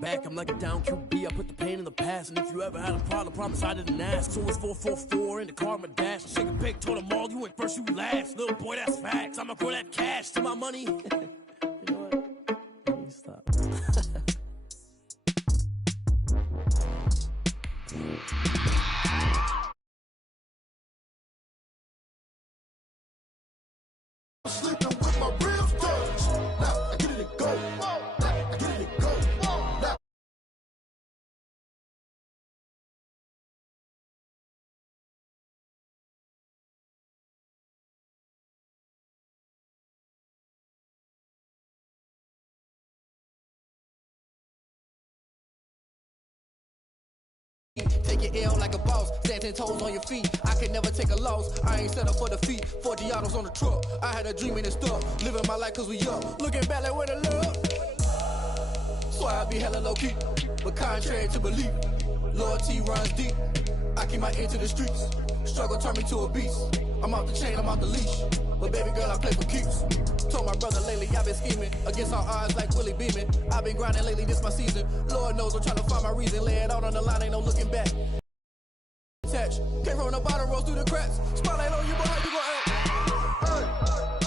Back, I'm like a down QB, I put the pain in the past. And if you ever had a problem, promise I didn't ask. So it's 444 in the car, my dash. Shake a big, told them all, you went first, you last. Little boy, that's facts. I'ma grow that cash to my money. You know what? Let me stop. Sleeping with my ribs touched. Now I get it go. I get it go. Now. Take your L like a boss, stand 10 toes on your feet. I can never take a loss, I ain't set up for defeat. 40 autos on the truck, I had a dream and it's stuck. Living my life cause we up, looking back like where the love. So I be hella low key, but contrary to belief, loyalty runs deep. I keep my ear to the streets, struggle turn me to a beast. I'm off the chain, I'm off the leash, but baby girl I play for keeps. Told my brother lately I've been scheming against all odds like Willie Beeman. I've been grinding lately, this my season. Lord knows I'm trying to find my reason. Lay it out on the line, ain't no looking back. Came from the bottom, rose through the cracks. Spotlight on you, boy, how you gon' act? Hey,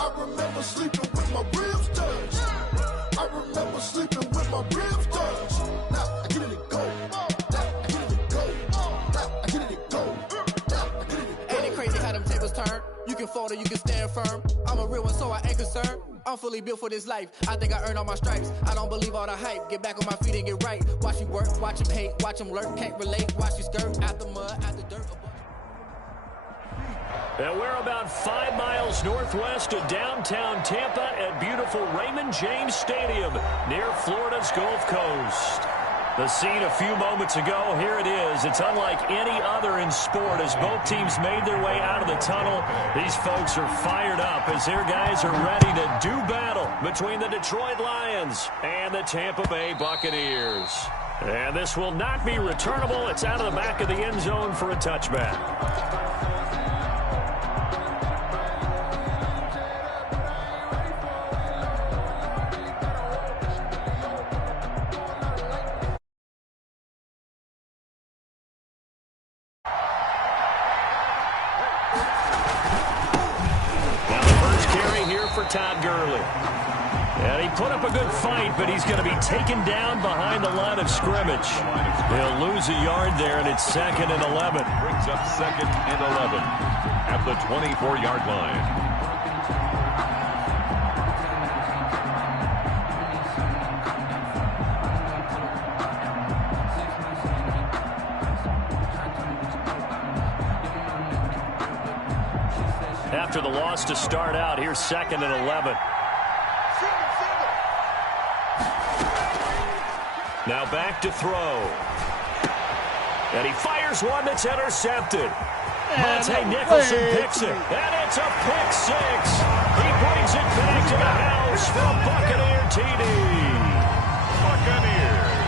I remember sleeping with my ribs touched. I remember sleeping with my ribs touched. Now I get it go. Now I get it go. Now I get it go. Now I get it go. Ain't it crazy how them tables turn? You can fold or you can stand firm. I'm a real one, so I ain't concerned. I'm fully built for this life. I think I earned all my stripes. I don't believe all the hype. Get back on my feet and get right. Watch you work, watch him hate, watch him lurk. Can't relate, watch you skirt. Out the mud, out the dirt. And we're about 5 miles northwest of downtown Tampa at beautiful Raymond James Stadium near Florida's Gulf Coast. The scene a few moments ago, here it is. It's unlike any other in sport as both teams made their way out of the tunnel. These folks are fired up as their guys are ready to do battle between the Detroit Lions and the Tampa Bay Buccaneers. And this will not be returnable. It's out of the back of the end zone for a touchback. Todd Gurley. And he put up a good fight, but he's going to be taken down behind the line of scrimmage. He'll lose a yard there, and it's 2nd and 11. Brings up 2nd and 11 at the 24-yard line. After the loss to start out, here's 2nd and 11. Now back to throw. And he fires one that's intercepted. Monte Nicholson picks it. And it's a pick six. He brings it back to the house for a Buccaneer TD. Buccaneers.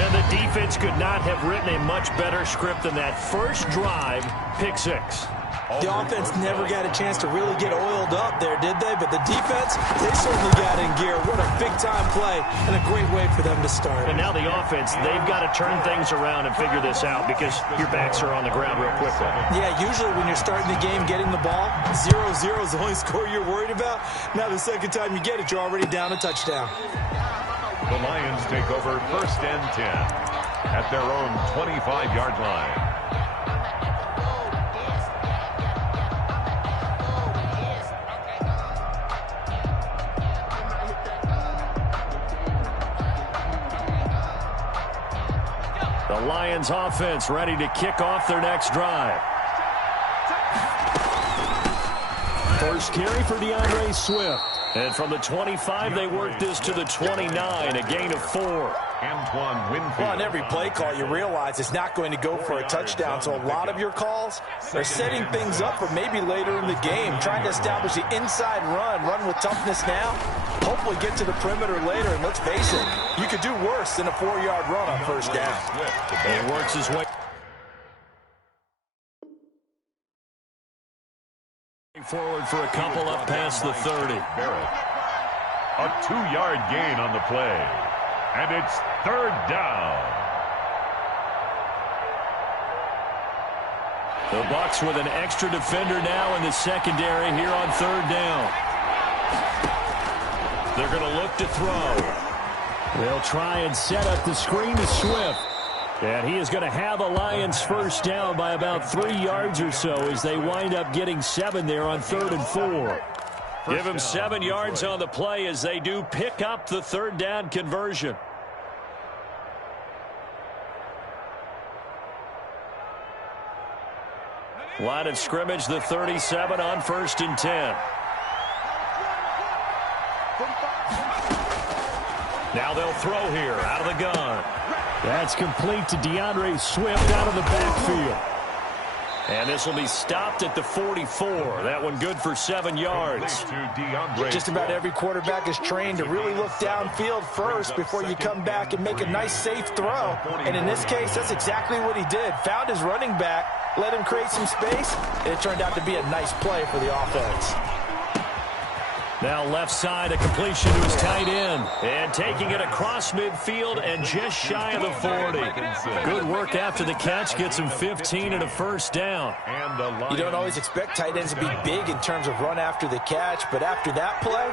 And the defense could not have written a much better script than that first drive, pick six. The offense never got a chance to really get oiled up there, did they? But the defense, they certainly got in gear. What a big-time play and a great way for them to start. And now the offense, they've got to turn things around and figure this out because your backs are on the ground real quickly. Yeah, usually when you're starting the game, getting the ball, 0-0 is the only score you're worried about. Now the second time you get it, you're already down a touchdown. The Lions take over 1st and 10 at their own 25-yard line. The Lions offense ready to kick off their next drive. First carry for DeAndre Swift. And from the 25, they work this to the 29, a gain of 4. Antoine Winfield. Well, on every play call, you realize it's not going to go for a touchdown. So a lot of your calls are setting things up for maybe later in the game, trying to establish the inside run with toughness now, hopefully get to the perimeter later. And let's face it, you could do worse than a 4-yard run on first down. He works his way forward for a couple up past the 30. A 2-yard gain on the play. And it's third down. The Bucs with an extra defender now in the secondary here on third down. They're going to look to throw. They'll try and set up the screen to Swift. And he is going to have a Lions first down by about 3 yards or so as they wind up getting 7 there on 3rd and 4. Give him 7 yards on the play as they do pick up the third down conversion. Line of scrimmage, the 37 on 1st and 10. Now they'll throw here out of the gun. That's complete to DeAndre Swift out of the backfield. And this will be stopped at the 44. That one good for 7 yards. Just about every quarterback is trained to really look downfield first before you come back and make a nice, safe throw. And in this case, that's exactly what he did. Found his running back, let him create some space, and it turned out to be a nice play for the offense. Now left side, a completion to his tight end. And taking it across midfield and just shy of the 40. Good work after the catch. Gets him 15 and a first down. You don't always expect tight ends to be big in terms of run after the catch, but after that play,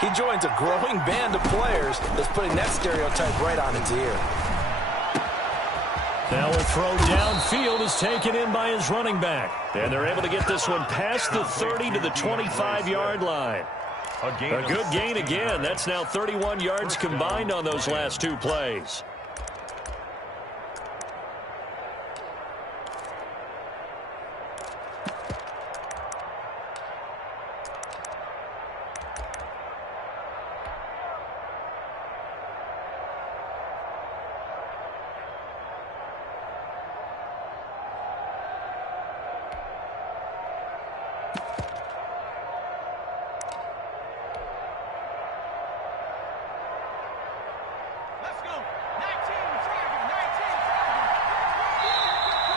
he joins a growing band of players that's putting that stereotype right on its ear. Now a throw downfield is taken in by his running back. And they're able to get this one past the 30 to the 25-yard line. A good gain again. That's now 31 yards combined on those last 2 plays.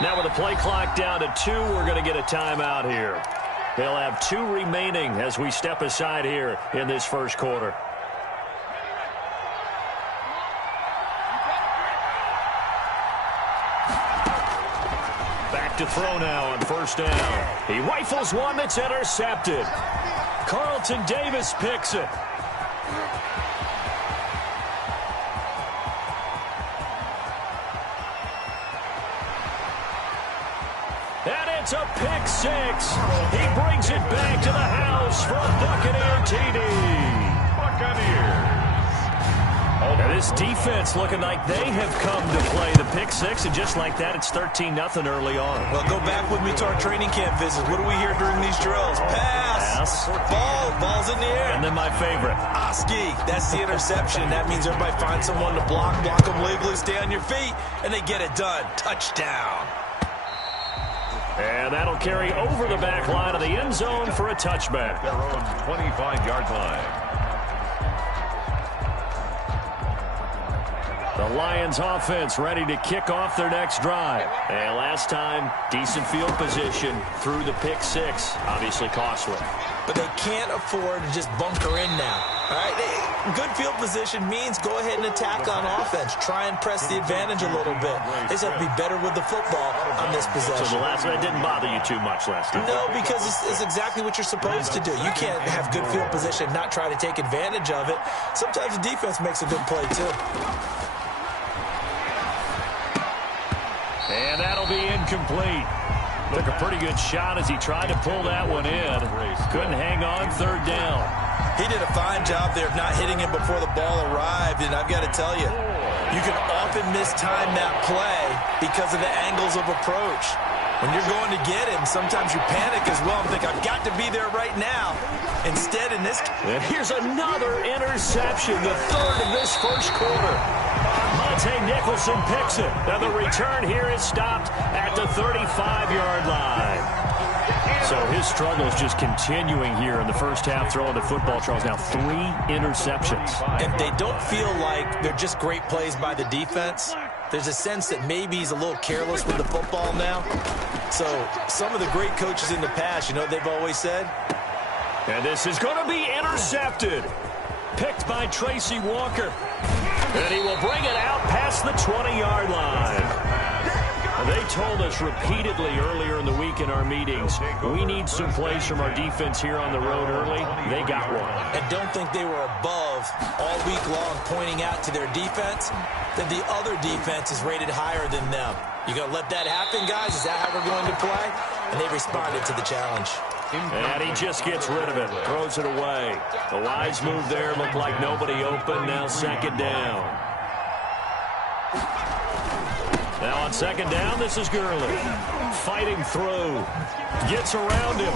Now with the play clock down to 2, we're going to get a timeout here. They'll have 2 remaining as we step aside here in this first quarter. Back to throw now on first down. He rifles one that's intercepted. Carlton Davis picks it. It's a pick 6. He brings it back to the house for a Buccaneer TD. Buccaneers. Now this defense looking like they have come to play the pick 6, and just like that, it's 13-0 early on. Well, go back with me to our training camp visits. What do we hear during these drills? Pass. Ball's in the air. And then my favorite. Oski. That's the interception. That means everybody finds someone to block them legally, stay on your feet, and they get it done. Touchdown. And that'll carry over the back line of the end zone for a touchback. Their own 25-yard line. The Lions offense ready to kick off their next drive. And last time, decent field position through the pick 6. Obviously costly. But they can't afford to just bunker in now. All right, good field position means go ahead and attack on offense. Try and press the advantage a little bit. They just have to be better with the football on this possession. So the last one didn't bother you too much last time? No, because it's exactly what you're supposed to do. You can't have good field position and not try to take advantage of it. Sometimes the defense makes a good play, too. And that'll be incomplete. Took a pretty good shot as he tried to pull that one in. Couldn't hang on third down. He did a fine job there of not hitting him before the ball arrived, and I've got to tell you, you can often mistime that play because of the angles of approach. When you're going to get him, sometimes you panic as well and think, I've got to be there right now. Instead, in this... And here's another interception, the 3rd of this first quarter. Monte Nicholson picks it. Now the return here is stopped at the 35-yard line. So his struggle is just continuing here in the first half, throwing the football. Charles, now 3 interceptions. And they don't feel like they're just great plays by the defense. There's a sense that maybe he's a little careless with the football now. So some of the great coaches in the past, you know what they've always said? And this is going to be intercepted. Picked by Tracy Walker. And he will bring it out past the 20-yard line. They told us repeatedly earlier in the week in our meetings, we need some plays from our defense here on the road early. They got one. And don't think they were above all week long pointing out to their defense that the other defense is rated higher than them. You going to let that happen, guys? Is that how we're going to play? And they responded to the challenge. And he just gets rid of it, throws it away. The wise move there, looked like nobody open. Now second down. Now on second down, this is Gurley. Fighting through. Gets around him.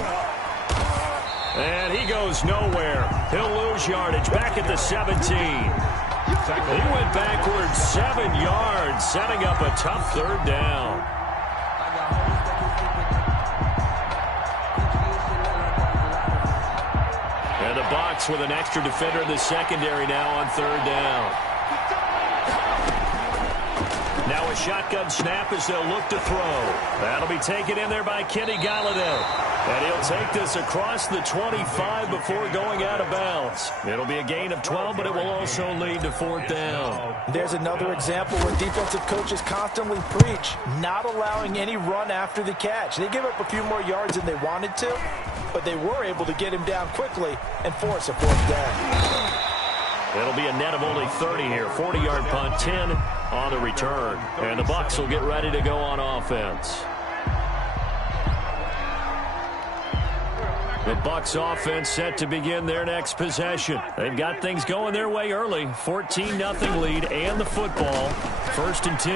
And he goes nowhere. He'll lose yardage back at the 17. He went backwards 7 yards, setting up a tough third down. And the Bucs with an extra defender in the secondary now on third down. Now a shotgun snap as they'll look to throw. That'll be taken in there by Kenny Galladay. And he'll take this across the 25 before going out of bounds. It'll be a gain of 12, but it will also lead to fourth down. There's another example where defensive coaches constantly preach, not allowing any run after the catch. They give up a few more yards than they wanted to, but they were able to get him down quickly and force a fourth down. It'll be a net of only 30 here. 40-yard punt, 10 on the return. And the Bucs will get ready to go on offense. The Bucs offense set to begin their next possession. They've got things going their way early. 14-0 lead and the football. First and 10.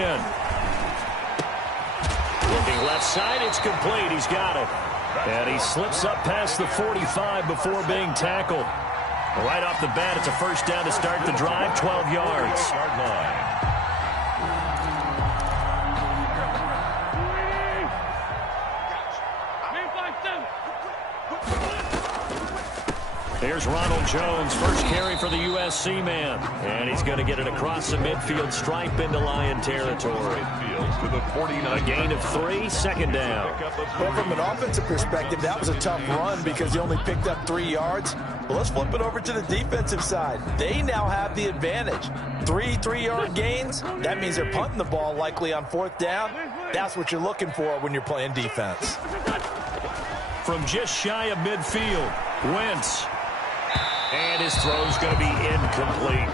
Looking left side, it's complete. He's got it. And he slips up past the 45 before being tackled. Right off the bat, it's a first down to start the drive, 12 yards. Here's Ronald Jones, first carry for the USC man. And he's going to get it across the midfield stripe into Lion territory. A gain of 3, second down. Well, from an offensive perspective, that was a tough run because he only picked up 3 yards. But let's flip it over to the defensive side. They now have the advantage. 3 3-yard gains. That means they're punting the ball likely on fourth down. That's what you're looking for when you're playing defense. From just shy of midfield, Wentz. And his throw's going to be incomplete.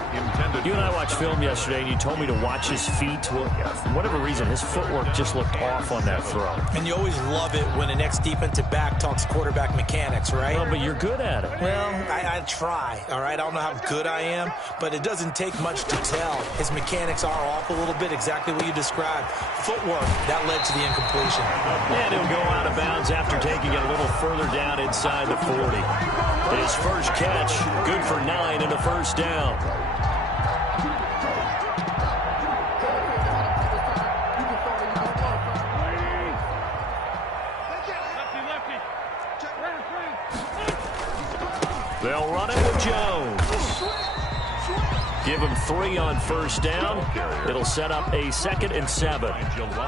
You and I watched film yesterday, and you told me to watch his feet. Well, for whatever reason, his footwork just looked off on that throw. And you always love it when the next defensive back talks quarterback mechanics, right? Well, but you're good at it. Well, I try, all right? I don't know how good I am, but it doesn't take much to tell. His mechanics are off a little bit, exactly what you described. Footwork, that led to the incompletion. And he'll go out of bounds after taking it a little further down inside the 40. His first catch, good for 9 and a first down. They'll run it with Jones. Give him 3 on first down. It'll set up a 2nd and 7.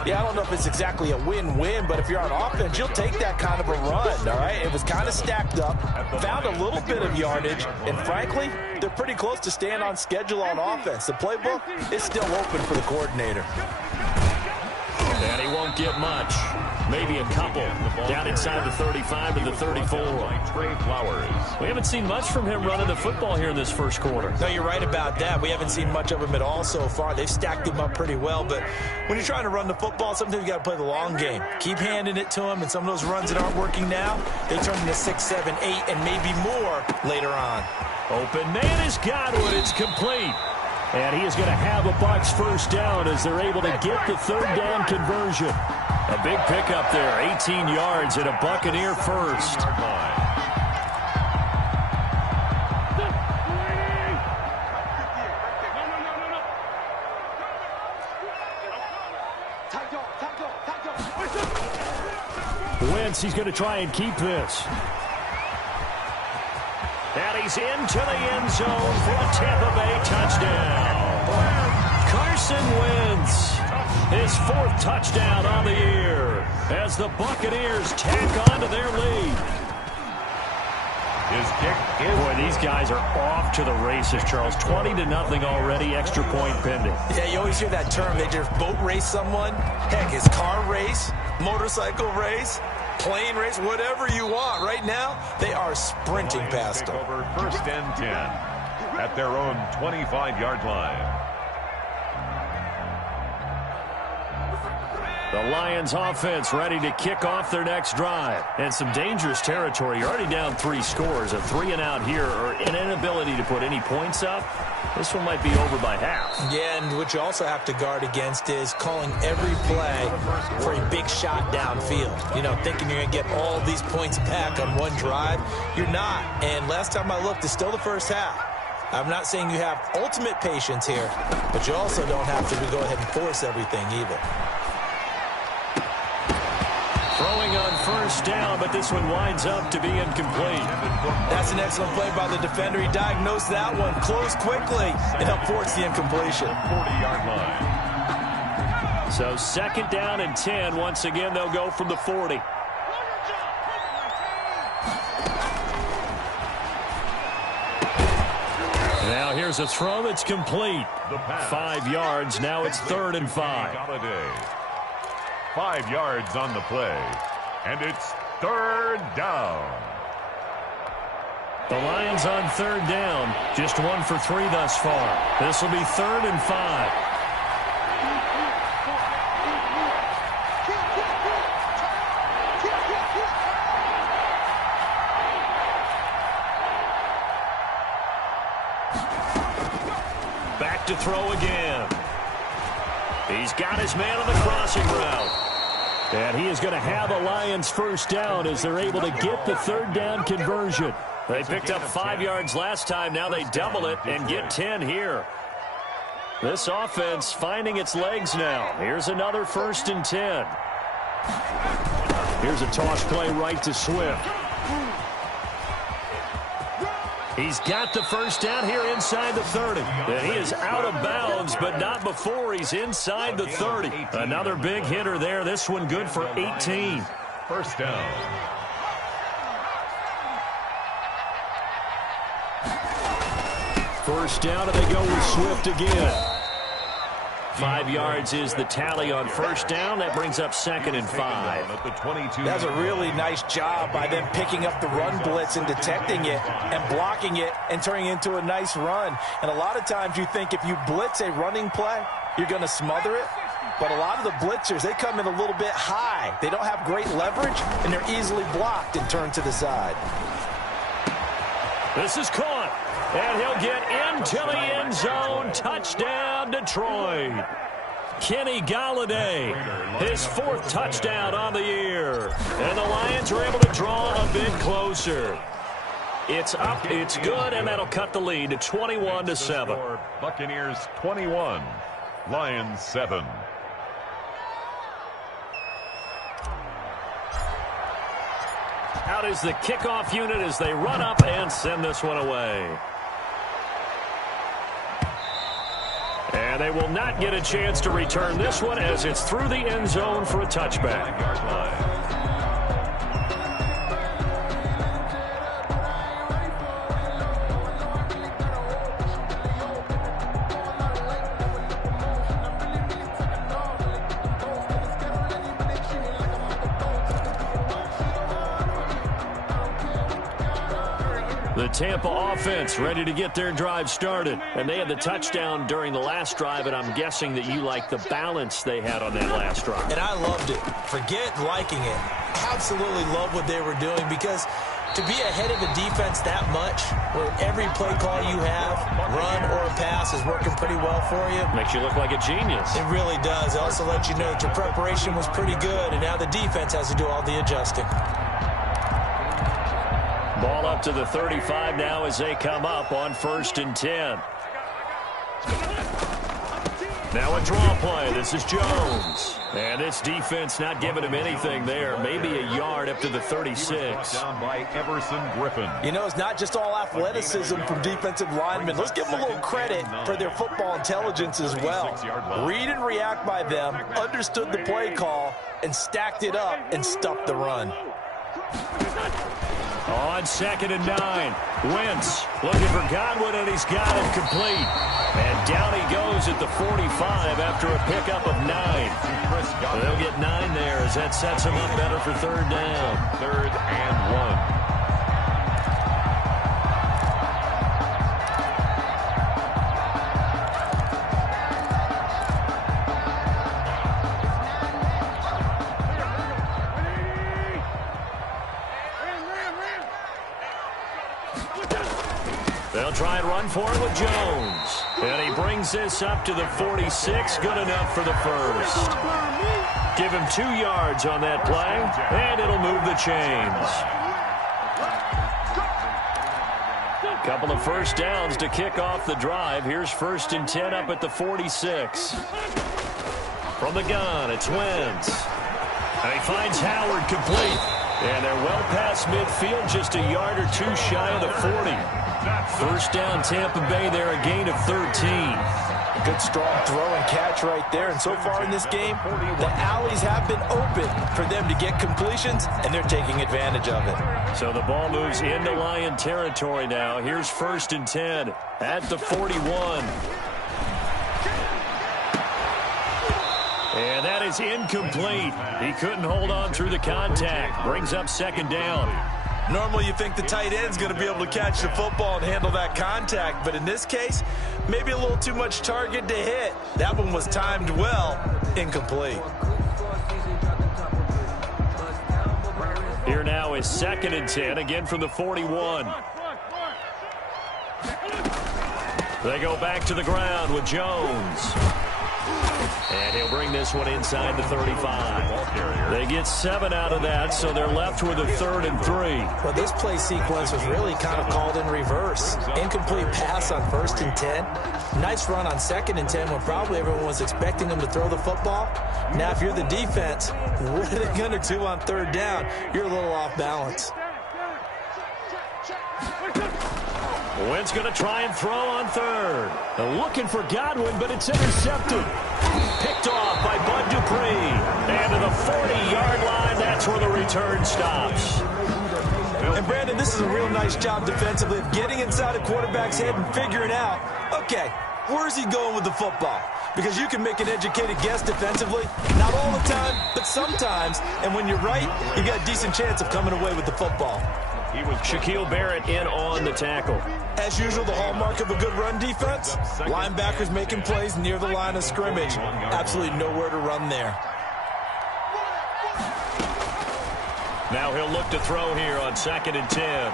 Yeah, I don't know if it's exactly a win-win, but if you're on offense, you'll take that kind of a run, all right? It was kind of stacked up, found a little bit of yardage, and frankly, they're pretty close to staying on schedule on offense. The playbook is still open for the coordinator. And he won't get much. Maybe a couple. Down inside the 35 to the 34. We haven't seen much from him running the football here in this first quarter. No, you're right about that. We haven't seen much of him at all so far. They've stacked him up pretty well, but when you're trying to run the football, sometimes you got to play the long game. Keep handing it to him, and some of those runs that aren't working now, they turn into 6, 7, 8, and maybe more later on. Open man is Godwin. It's complete. And he is going to have a Bucs first down as they're able to get the third down conversion. A big pickup there, 18 yards and a Buccaneer first. Wentz, he's going to try and keep this. And he's into the end zone for a Tampa Bay touchdown. Carson Wentz, his 4th touchdown on the year as the Buccaneers tack on to their lead. His kick is... Boy, these guys are off to the races, Charles. 20-0 already, extra point pending. Yeah, you always hear that term. They just boat race someone. Heck, his car race, motorcycle race, plane race, whatever you want. Right now, they are sprinting past them. Over first and 10 at their own 25-yard line. The Lions offense ready to kick off their next drive. And some dangerous territory. You're already down 3 scores. A 3-and-out here or an inability to put any points up. This one might be over by half. Yeah, and what you also have to guard against is calling every play for a big shot downfield. You know, thinking you're going to get all these points back on one drive. You're not. And last time I looked, it's still the first half. I'm not saying you have ultimate patience here, but you also don't have to go ahead and force everything either. Throwing on first down, but this one winds up to be incomplete. That's an excellent play by the defender. He diagnosed that one, closed quickly, and helped force the incompletion. 40-yard line. So 2nd down and 10. Once again, they'll go from the 40. Now here's a throw that's complete. 5 yards. Now it's 3rd and 5. 5 yards on the play, and it's 3rd down. The Lions on 3rd down, just 1 for 3 thus far. This will be 3rd and 5. Back to throw again. He's got his man on the crossing route. And he is going to have a Lions first down as they're able to get the 3rd down conversion. They picked up 5 yards last time. Now they double it and get 10 here. This offense finding its legs now. Here's another 1st and 10. Here's a toss play right to Swift. He's got the first down here inside the 30. And he is out of bounds, but not before he's inside the 30. Another big hitter there. This one good for 18. First down. First down, and they go with Swift again. 5 yards is the tally on first down. That brings up 2nd and 5. That's a really nice job by them picking up the run blitz and detecting it and blocking it and turning it into a nice run. And a lot of times you think if you blitz a running play, you're going to smother it. But a lot of the blitzers, they come in a little bit high. They don't have great leverage, and they're easily blocked and turned to the side. This is caught. And he'll get into the end zone. Touchdown, Detroit. Kenny Galladay, his 4th touchdown on the year. And the Lions are able to draw a bit closer. It's up, it's good, and that'll cut the lead to 21-7. Buccaneers 21, Lions 7. Out is the kickoff unit as they run up and send this one away. And they will not get a chance to return this one as it's through the end zone for a touchback. The Tampa offense ready to get their drive started. And they had the touchdown during the last drive, and I'm guessing that you like the balance they had on that last drive. And I loved it. Forget liking it. Absolutely love what they were doing, because to be ahead of a defense that much, where every play call you have, run or a pass, is working pretty well for you. Makes you look like a genius. It really does. It also lets you know that your preparation was pretty good, and now the defense has to do all the adjusting. Ball up to the 35 now as they come up on 1st and 10. Now a draw play. This is Jones. And this defense not giving him anything there. Maybe a yard up to the 36. Down by Everson Griffin. You know, it's not just all athleticism from defensive linemen. Let's give them a little credit for their football intelligence as well. Read and react by them, understood the play call, and stacked it up and stuffed the run. On 2nd and 9. Wentz looking for Godwin, and he's got it complete. And down he goes at the 45 after a pickup of 9. They'll get 9 there as that sets him up better for 3rd down. 3rd and 1. They'll try and run for it with Jones. And he brings this up to the 46. Good enough for the first. Give him 2 yards on that play, and it'll move the chains. Couple of first downs to kick off the drive. Here's 1st and 10 up at the 46. From the gun, it's Wentz. And he finds Howard complete. And they're well past midfield, just a yard or 2 shy of the 40. 1st down, Tampa Bay there, a gain of 13. Good strong throw and catch right there. And so far in this game, the alleys have been open for them to get completions, and they're taking advantage of it. So the ball moves into Lion territory now. Here's 1st and 10 at the 41. And that is incomplete. He couldn't hold on through the contact. Brings up 2nd down. Normally you think the tight end's going to be able to catch the football and handle that contact, but in this case, maybe a little too much target to hit. That one was timed well, incomplete. Here now is 2nd and 10, again from the 41. They go back to the ground with Jones. And he'll bring this one inside the 35. They get 7 out of that, so they're left with a 3rd and 3. Well, this play sequence was really kind of called in reverse. Incomplete pass on 1st and 10. Nice run on 2nd and 10 when probably everyone was expecting them to throw the football. Now, if you're the defense, what are they going to do on 3rd down? You're a little off balance. Wentz going to try and throw on 3rd. Looking for Godwin, but it's intercepted. Picked off by Bud Dupree. And to the 40-yard line, that's where the return stops. And, Brandon, this is a real nice job defensively of getting inside a quarterback's head and figuring out, okay, where's he going with the football? Because you can make an educated guess defensively. Not all the time, but sometimes. And when you're right, you got a decent chance of coming away with the football. Shaquille Barrett in on the tackle. As usual, the hallmark of a good run defense, linebackers making plays near the line of scrimmage. Absolutely nowhere to run there. Now he'll look to throw here on 2nd and 10.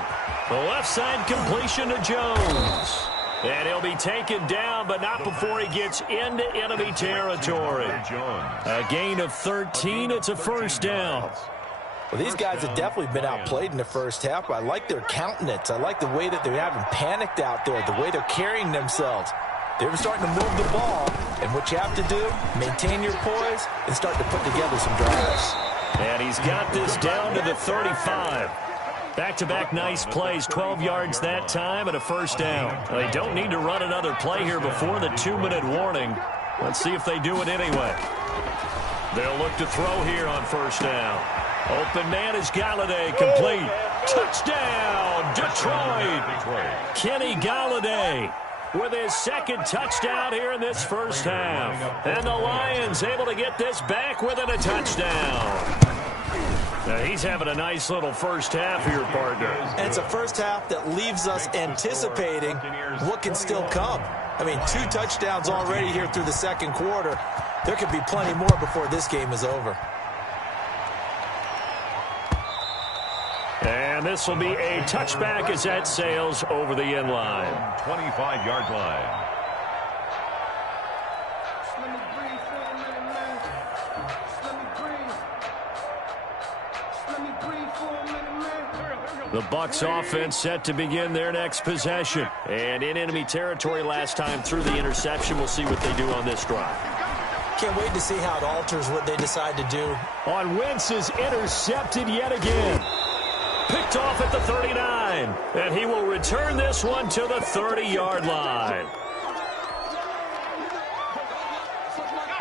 The left side completion to Jones. And he'll be taken down, but not before he gets into enemy territory. A gain of 13. It's a 1st down. Well, these guys have definitely been outplayed in the first half. I like their countenance. I like the way that they haven't panicked out there, the way they're carrying themselves. They're starting to move the ball, and what you have to do, maintain your poise and start to put together some drives. And he's got this down to the 35. Back-to-back nice plays, 12 yards that time and a 1st down. They don't need to run another play here before the 2-minute warning. Let's see if they do it anyway. They'll look to throw here on 1st down. Open man is Galladay, complete. Touchdown, Detroit. Kenny Galladay with his 2nd touchdown here in this first half. And the Lions able to get this back within a touchdown. Now he's having a nice little first half here, partner. And it's a first half that leaves us anticipating what can still come. I mean, 2 touchdowns already here through the 2nd quarter. There could be plenty more before this game is over. And this will be a touchback as that sails over the end line. 25-yard line. The Bucs offense set to begin their next possession. And in enemy territory last time through the interception. We'll see what they do on this drive. Can't wait to see how it alters what they decide to do. On Wentz is intercepted yet again. Picked off at the 39. And he will return this one to the 30-yard line.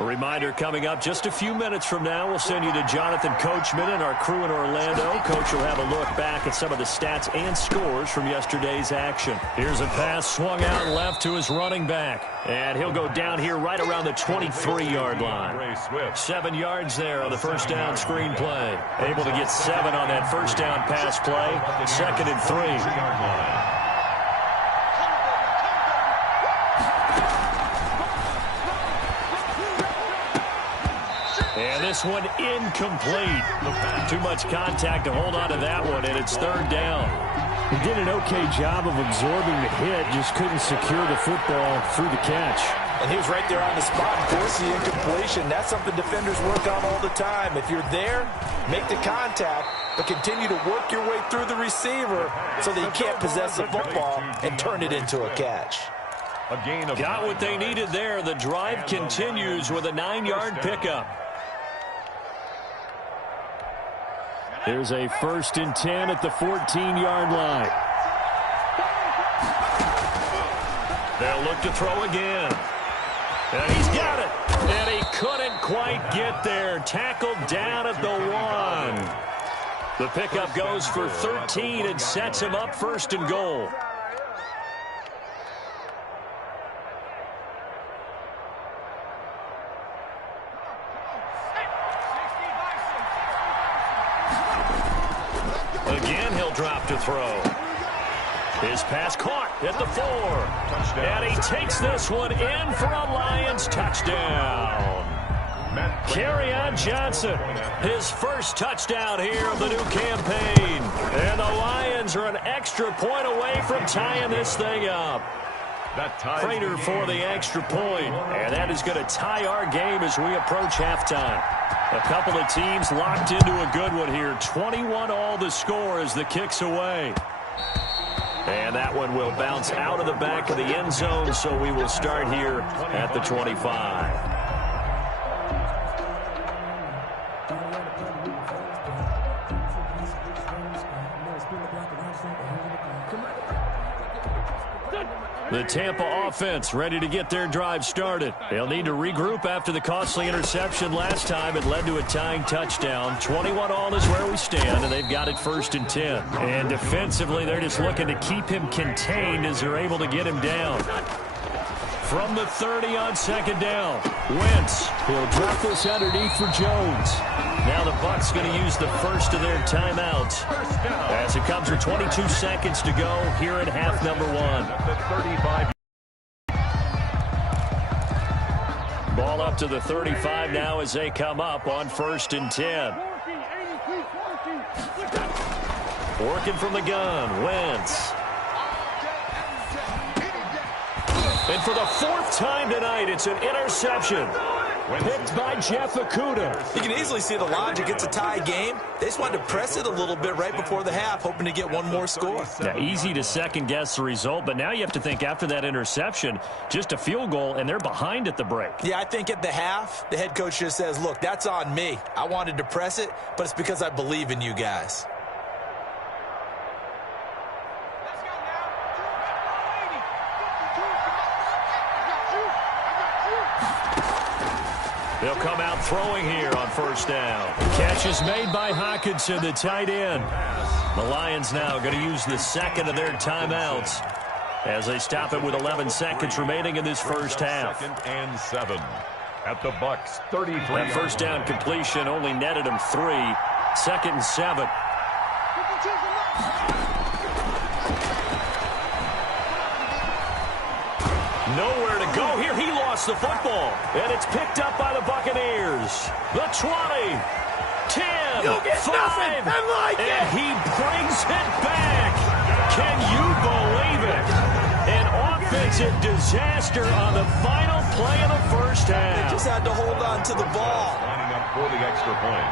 A reminder coming up just a few minutes from now, we'll send you to Jonathan Coachman and our crew in Orlando. Coach will have a look back at some of the stats and scores from yesterday's action. Here's a pass swung out left to his running back. And he'll go down here right around the 23-yard line. 7 yards there on the first down screen play. Able to get 7 on that first down pass play. 2nd and 3. And this one incomplete. Too much contact to hold on to that one, and it's 3rd down. He did an okay job of absorbing the hit, just couldn't secure the football through the catch. And he was right there on the spot and forced the incompletion. That's something defenders work on all the time. If you're there, make the contact, but continue to work your way through the receiver so that you can't possess the football and turn it into a catch. Got what they needed there. The drive continues with a 9-yard pickup. There's a 1st and 10 at the 14-yard line. They'll look to throw again. And he's got it. And he couldn't quite get there. Tackled down at the 1. The pickup goes for 13 and sets him up 1st and goal. Again, he'll drop to throw. His pass caught at the 4. And he takes this one in for a Lions touchdown. Kerryon Johnson, his first touchdown here of the new campaign. And the Lions are an extra point away from tying this thing up. Prater for the extra point. And that is going to tie our game as we approach halftime. A couple of teams locked into a good one here. 21-all the score as the kick's away. And that one will bounce out of the back of the end zone, so we will start here at the 25. The Tampa offense ready to get their drive started. They'll need to regroup after the costly interception last time. It led to a tying touchdown. 21-all is where we stand, and they've got it 1st and 10. And defensively, they're just looking to keep him contained as they're able to get him down. From the 30 on 2nd down, Wentz. He'll drop this underneath for Jones. Now the Bucs going to use the first of their timeouts as it comes with 22 seconds to go here in half number 1. Ball up to the 35 now as they come up on 1st and 10. Working from the gun, Wentz. And for the 4th time tonight, it's an interception. Picked by Jeff Okudah. You can easily see the logic. It's a tie game. They just wanted to press it a little bit right before the half, hoping to get one more score. Now, easy to second-guess the result, but now you have to think after that interception, just a field goal, and they're behind at the break. Yeah, I think at the half, the head coach just says, look, that's on me. I wanted to press it, but it's because I believe in you guys. They'll come out throwing here on 1st down. Catch is made by Hockenson, the tight end. The Lions now going to use the 2nd of their timeouts as they stop it with 11 seconds remaining in this first half. 2nd and 7 at the Bucs 33. That 1st down completion only netted him 3. 2nd and 7. Nowhere to go here. He lost the football. And it's picked up by the Buccaneers. The 20, 10, 5, and he brings it back. Can you believe it? An offensive disaster on the final play of the first half. They just had to hold on to the ball. Lining up for the extra point.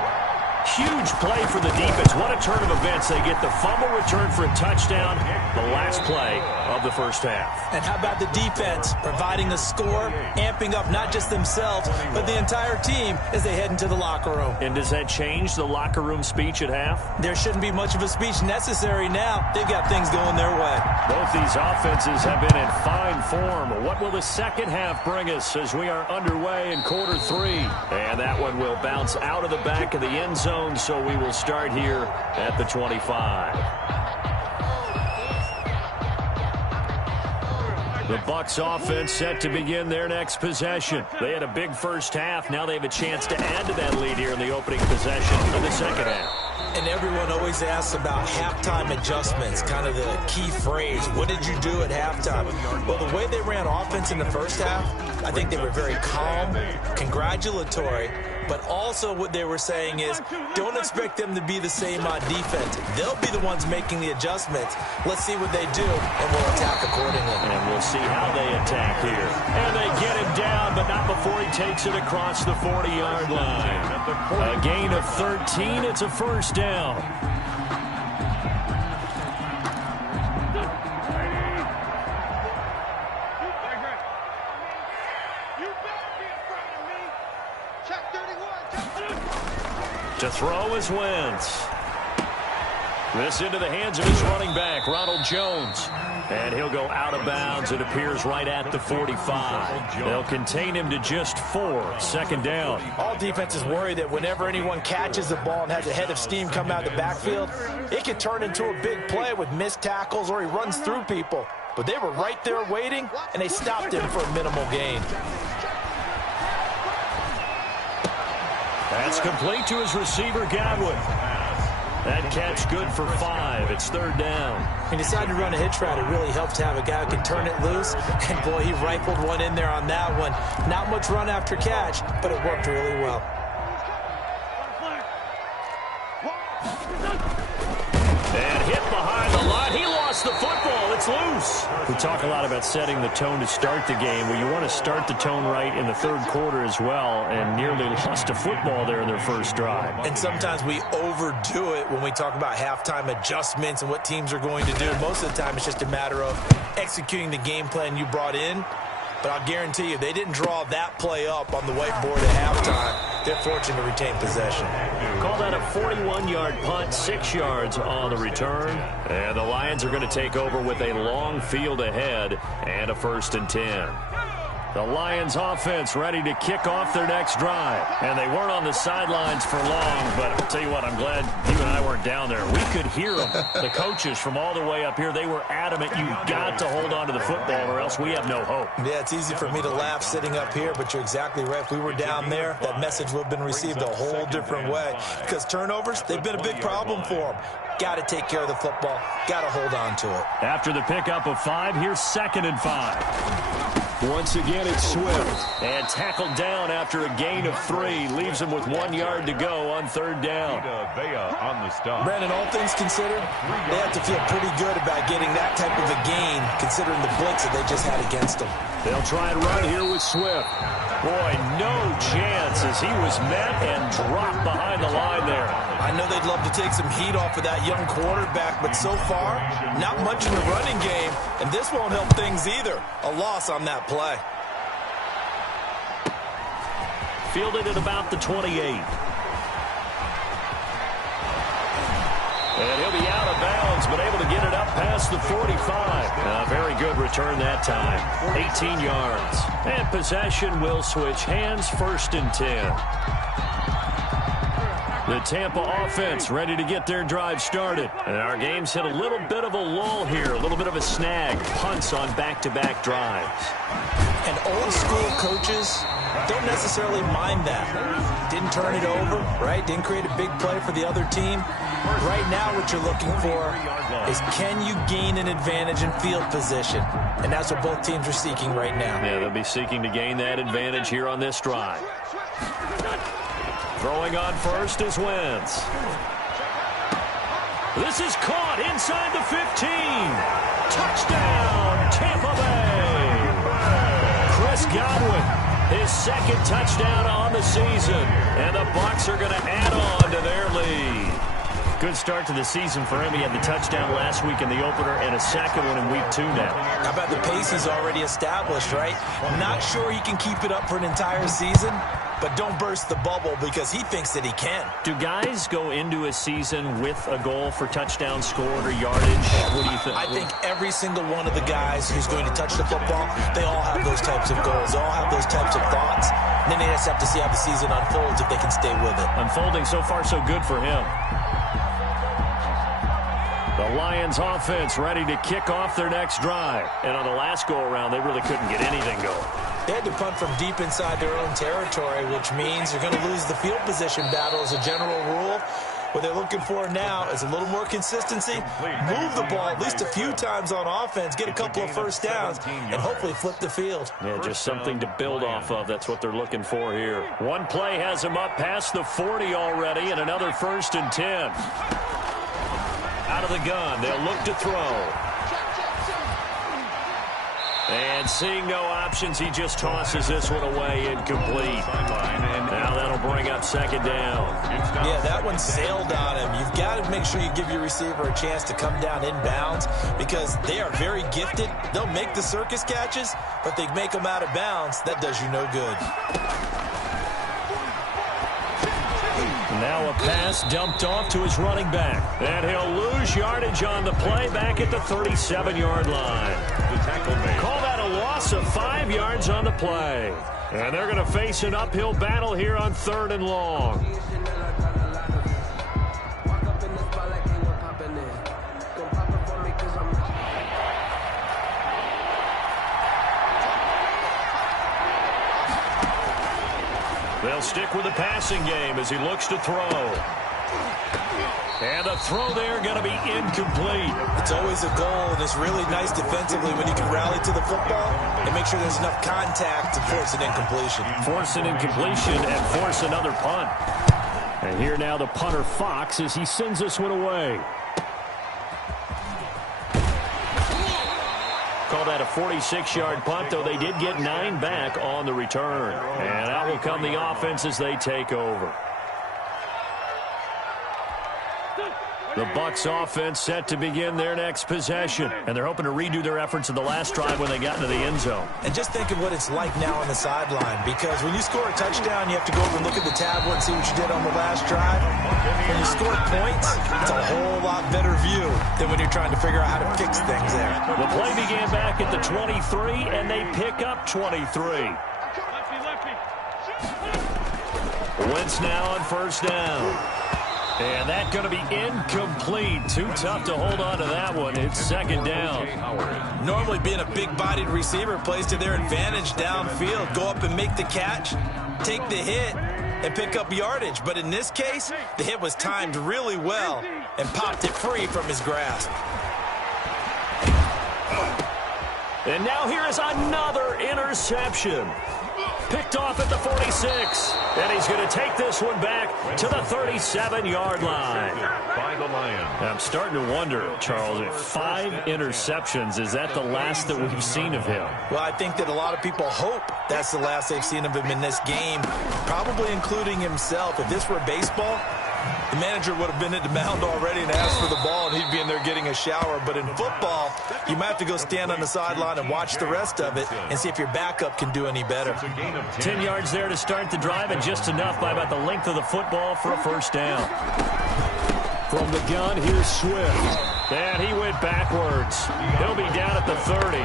Huge play for the defense. What a turn of events. They get the fumble return for a touchdown, the last play of the first half. And how about the defense providing a score, amping up not just themselves, but the entire team as they head into the locker room. And does that change the locker room speech at half? There shouldn't be much of a speech necessary now. They've got things going their way. Both these offenses have been in fine form. What will the second half bring us as we are underway in quarter 3? And that one will bounce out of the back of the end zone, so we will start here at the 25. The Bucs offense set to begin their next possession. They had a big first half. Now they have a chance to add to that lead here in the opening possession of the second half. And everyone always asks about halftime adjustments, kind of the key phrase. What did you do at halftime? Well, the way they ran offense in the first half, I think they were very calm, congratulatory, but also what they were saying is don't expect them to be the same on defense. They'll be the ones making the adjustments. Let's see what they do, and we'll attack accordingly. And we'll see how they attack here. And they get him down, but not before he takes it across the 40-yard line. A gain of 13. It's a first down. To throw is Wentz. This into the hands of his running back, Ronald Jones. And he'll go out of bounds. It appears right at the 45. They'll contain him to just 4. Second down. All defenses worry that whenever anyone catches the ball and has a head of steam come out of the backfield, it can turn into a big play with missed tackles or he runs through people. But they were right there waiting, and they stopped him for a minimal gain. That's complete to his receiver, Godwin. That catch good for 5. It's third down. He decided to run a hitch route. It really helped to have a guy who can turn it loose. And, boy, he rifled one in there on that one. Not much run after catch, but it worked really well. And hit behind the line. He lost the football. It's loose. We talk a lot about setting the tone to start the game. Well, you want to start the tone right in the third quarter as well, and nearly lost a football there in their first drive. And sometimes we overdo it when we talk about halftime adjustments and what teams are going to do. Most of the time, it's just a matter of executing the game plan you brought in. But I'll guarantee you, they didn't draw that play up on the whiteboard at halftime. They're fortunate to retain possession. Call that a 41-yard punt, 6 yards on the return. And the Lions are going to take over with a long field ahead and a 1st and 10. The Lions offense ready to kick off their next drive. And they weren't on the sidelines for long, but I'll tell you what, I'm glad you and I weren't down there. We could hear them, the coaches from all the way up here. They were adamant, you've got to hold on to the football or else we have no hope. Yeah, it's easy for me to laugh sitting up here, but you're exactly right. If we were down there, that message would have been received a whole different way. Because turnovers, they've been a big problem for them. Got to take care of the football. Got to hold on to it. After the pickup of 5, here's 2nd and 5. Once again, it's Swift. And tackled down after a gain of 3. Leaves him with 1 yard to go on 3rd down. On the stop. Brandon, all things considered, they have to feel pretty good about getting that type of a gain, considering the blitz that they just had against them. They'll try and run here with Swift. Boy, no chance as he was met and dropped behind the line there. I know they'd love to take some heat off of that young quarterback, but so far, not much in the running game, and this won't help things either. A loss on that play. Fielded at about the 28. And he'll be out of bounds, but able to get it up past the 45. A very good return that time. 18 yards. And possession will switch hands, 1st and 10. The Tampa offense ready to get their drive started. And our game's hit a little bit of a lull here, a little bit of a snag. Punts on back-to-back drives. And old-school coaches don't necessarily mind that. Didn't turn it over, right? Didn't create a big play for the other team. Right now what you're looking for is can you gain an advantage in field position? And that's what both teams are seeking right now. Yeah, they'll be seeking to gain that advantage here on this drive. Throwing on first is Wentz. This is caught inside the 15. Touchdown, Tampa Bay. Chris Godwin, his 2nd touchdown on the season. And the Bucs are going to add on to their lead. Good start to the season for him. He had the touchdown last week in the opener and a second one in week 2 now. How about the pace he's already established, right? Not sure he can keep it up for an entire season, but don't burst the bubble because he thinks that he can. Do guys go into a season with a goal for touchdown scored or yardage? What do you think? I think every single one of the guys who's going to touch the football, they all have those types of goals. They all have those types of thoughts. And then they just have to see how the season unfolds if they can stay with it. Unfolding so far so good for him. The Lions offense ready to kick off their next drive. And on the last go-around, they really couldn't get anything going. They had to punt from deep inside their own territory, which means you're going to lose the field position battle as a general rule. What they're looking for now is a little more consistency, move the ball at least a few times on offense, get a couple of first downs, and hopefully flip the field. Yeah, just something to build off of. That's what they're looking for here. One play has them up past the 40 already, and another 1st and 10. Out of the gun, they'll look to throw. And seeing no options, he just tosses this one away, incomplete. Now that'll bring up 2nd down. Yeah, that one sailed on him. You've got to make sure you give your receiver a chance to come down inbounds because they are very gifted. They'll make the circus catches, but they make them out of bounds. That does you no good. Now a pass dumped off to his running back. And he'll lose yardage on the play back at the 37-yard line. Call that a loss of 5 yards on the play. And they're going to face an uphill battle here on 3rd and long. They'll stick with the passing game as he looks to throw. And the throw there going to be incomplete. It's always a goal, and it's really nice defensively when you can rally to the football and make sure there's enough contact to force an incompletion. Force an incompletion and force another punt. And here now the punter Fox as he sends this one away. Call that a 46-yard punt, though they did get 9 back on the return. And out will come the offense as they take over. The Bucs offense set to begin their next possession. And they're hoping to redo their efforts in the last drive when they got into the end zone. And just think of what it's like now on the sideline. Because when you score a touchdown, you have to go over and look at the tablet and see what you did on the last drive. When you score points, it's a whole lot better view than when you're trying to figure out how to fix things there. The play began back at the 23, and they pick up 23. Wentz now on 1st down. And that's going to be incomplete. Too tough to hold on to that one. It's 2nd down. Normally being a big-bodied receiver plays to their advantage downfield. Go up and make the catch, take the hit, and pick up yardage. But in this case, the hit was timed really well and popped it free from his grasp. And now here is another interception. Picked off at the 46. And he's going to take this one back to the 37-yard line. By the Lions. I'm starting to wonder, Charles, if 5 interceptions, is that the last that we've seen of him? Well, I think that a lot of people hope that's the last they've seen of him in this game, probably including himself. If this were baseball, the manager would have been at the mound already and asked for the ball, and he'd be in there getting a shower. But in football, you might have to go stand on the sideline and watch the rest of it and see if your backup can do any better. 10 yards there to start the drive, and just enough by about the length of the football for a 1st down. From the gun, here's Swift. And he went backwards. He'll be down at the 30.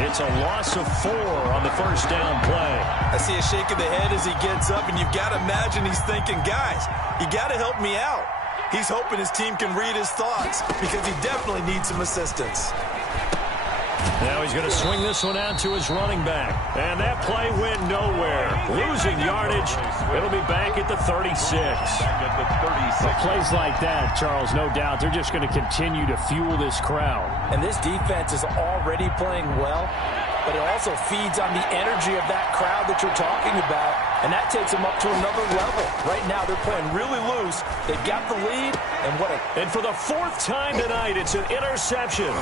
It's a loss of 4 on the 1st down play. I see a shake of the head as he gets up, and you've got to imagine he's thinking, guys, you got to help me out. He's hoping his team can read his thoughts because he definitely needs some assistance. Now he's going to swing this one out to his running back. And that play went nowhere. Losing yardage. It'll be back at the 36. Plays like that, Charles, no doubt, they're just going to continue to fuel this crowd. And this defense is already playing well, but it also feeds on the energy of that crowd that you're talking about, and that takes them up to another level. Right now, they're playing really loose. They've got the lead, and for the 4th time tonight, it's an interception.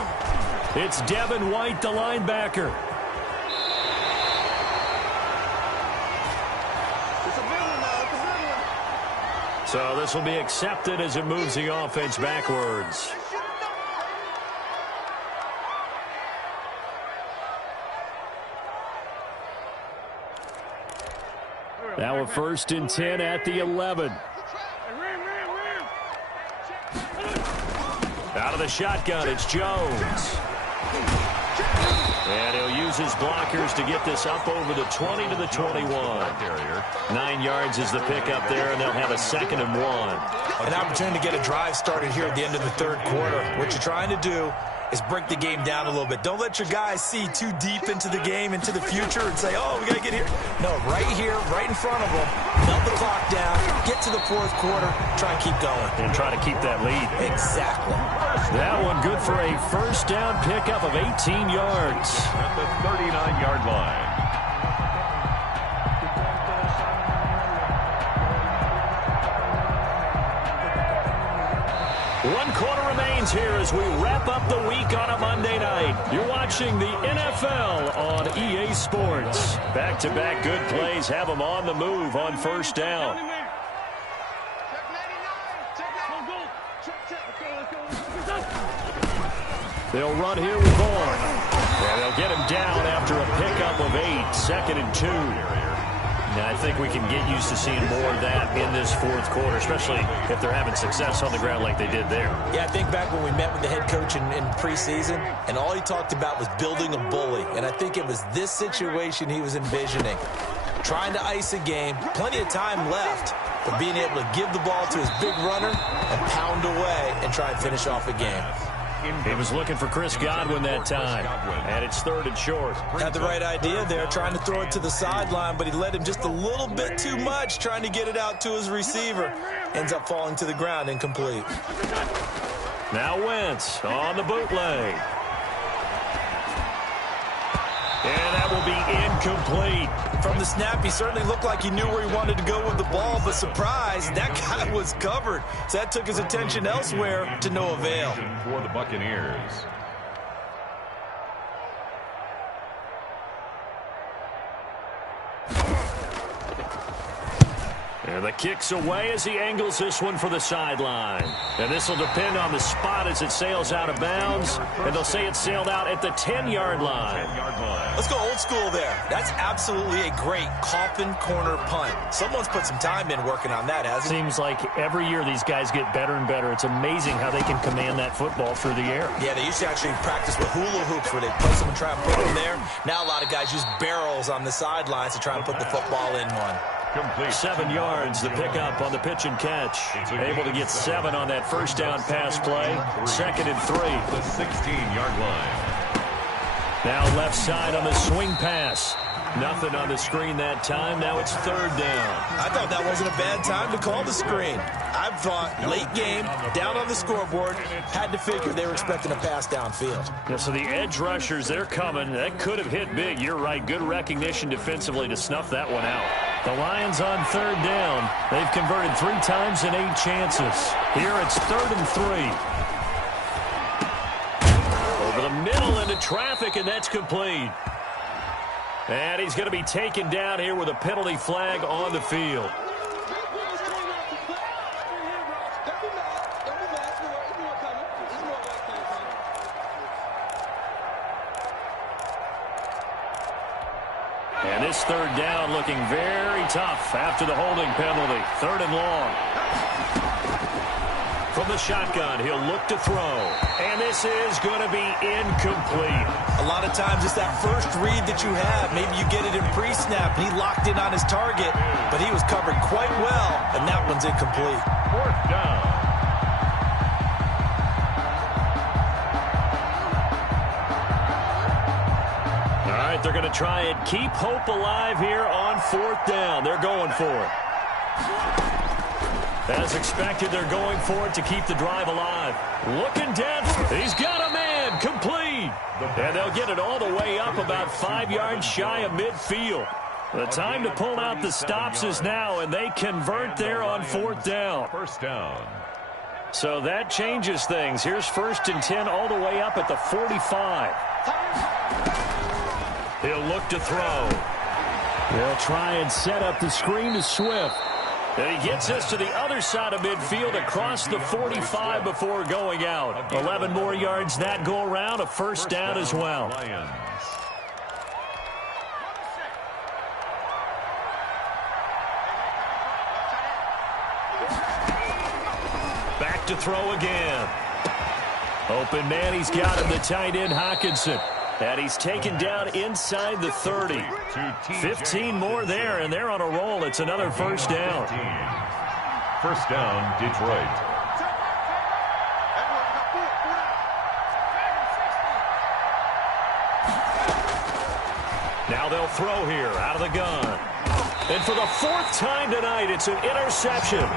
It's Devin White, the linebacker. So this will be accepted as it moves the offense backwards. Now a 1st and 10 at the 11. Out of the shotgun, it's Jones. And he'll use his blockers to get this up over the 20 to the 21. 9 yards is the pickup there, and they'll have a 2nd and 1. An opportunity to get a drive started here at the end of the 3rd quarter. What you're trying to do is break the game down a little bit. Don't let your guys see too deep into the game, into the future, and say, oh, we got to get here. No, right here, right in front of them, melt the clock down, get to the 4th quarter, try and keep going. And try to keep that lead. Exactly. That one good for a 1st down pickup of 18 yards. At the 39-yard line. One quarter remains here as we wrap up the week on a Monday night. You're watching the NFL on EA Sports. Back-to-back good plays have them on the move on 1st down. They'll run here with Bourne. And they'll get him down after a pickup of 8, 2nd and 2. Now, I think we can get used to seeing more of that in this 4th quarter, especially if they're having success on the ground like they did there. Yeah, I think back when we met with the head coach in preseason, and all he talked about was building a bully. And I think it was this situation he was envisioning. Trying to ice a game, plenty of time left, but being able to give the ball to his big runner and pound away and try and finish off a game. He was looking for Chris Godwin that time, and it's 3rd and short. Had the right idea there, trying to throw it to the sideline, but he let him just a little bit too much, trying to get it out to his receiver. Ends up falling to the ground, incomplete. Now Wentz on the bootleg. And that will be incomplete. From the snap, he certainly looked like he knew where he wanted to go with the ball, but surprise, that guy was covered. So that took his attention elsewhere to no avail. For the Buccaneers. And the kick's away as he angles this one for the sideline. And this will depend on the spot as it sails out of bounds. And they'll say it sailed out at the 10-yard line. Let's go old school there. That's absolutely a great coffin corner punt. Someone's put some time in working on that, hasn't it? Seems like every year these guys get better and better. It's amazing how they can command that football through the air. Yeah, they used to actually practice with hula hoops where they place them and try and put them there. Now a lot of guys use barrels on the sidelines to try and put the football in one. Complete. 7 yards, the pickup on the pitch and catch. Able to get 7 on that 1st down pass play. 2nd and 3. The 16-yard line. Now left side on the swing pass. Nothing on the screen that time. Now it's 3rd down. I thought that wasn't a bad time to call the screen. I thought late game, down on the scoreboard, had to figure they were expecting a pass downfield. Yeah, so the edge rushers, they're coming. That could have hit big. You're right. Good recognition defensively to snuff that one out. The Lions on 3rd down. They've converted 3 times in 8 chances. Here it's 3rd and 3. Over the middle into traffic, and that's complete. And he's going to be taken down here with a penalty flag on the field. And this 3rd down looking very tough after the holding penalty. 3rd and long. From the shotgun, he'll look to throw. And this is going to be incomplete. A lot of times it's that first read that you have. Maybe you get it in pre-snap, and he locked in on his target, but he was covered quite well, and that one's incomplete. 4th down. All right, they're going to try and keep hope alive here on 4th down. They're going for it. As expected, they're going for it to keep the drive alive. Looking down. He's got a man. Complete. And they'll get it all the way up about 5 yards shy of midfield. The time to pull out the stops is now, and they convert there on 4th down. 1st down. So that changes things. Here's 1st and 10 all the way up at the 45. He'll look to throw. They'll try and set up the screen to Swift. And he gets us to the other side of midfield across the 45 before going out. 11 more yards that go around, a first down as well. Back to throw again. Open man, he's got him, the tight end Hawkinson. And he's taken down inside the 30. 15 more there, and they're on a roll. It's another first down. First down, Detroit. Now they'll throw here out of the gun. And for the fourth time tonight, it's an interception.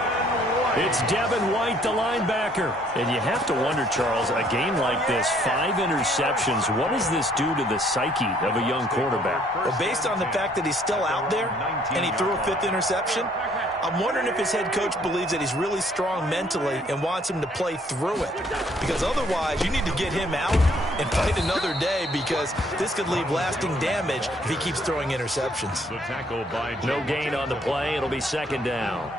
It's Devin White, the linebacker. And you have to wonder, Charles, a game like this, 5 interceptions, what does this do to the psyche of a young quarterback? Well, based on the fact that he's still out there and he threw a 5th interception, I'm wondering if his head coach believes that he's really strong mentally and wants him to play through it. Because otherwise, you need to get him out and fight another day, because this could leave lasting damage if he keeps throwing interceptions. No gain on the play. It'll be second down.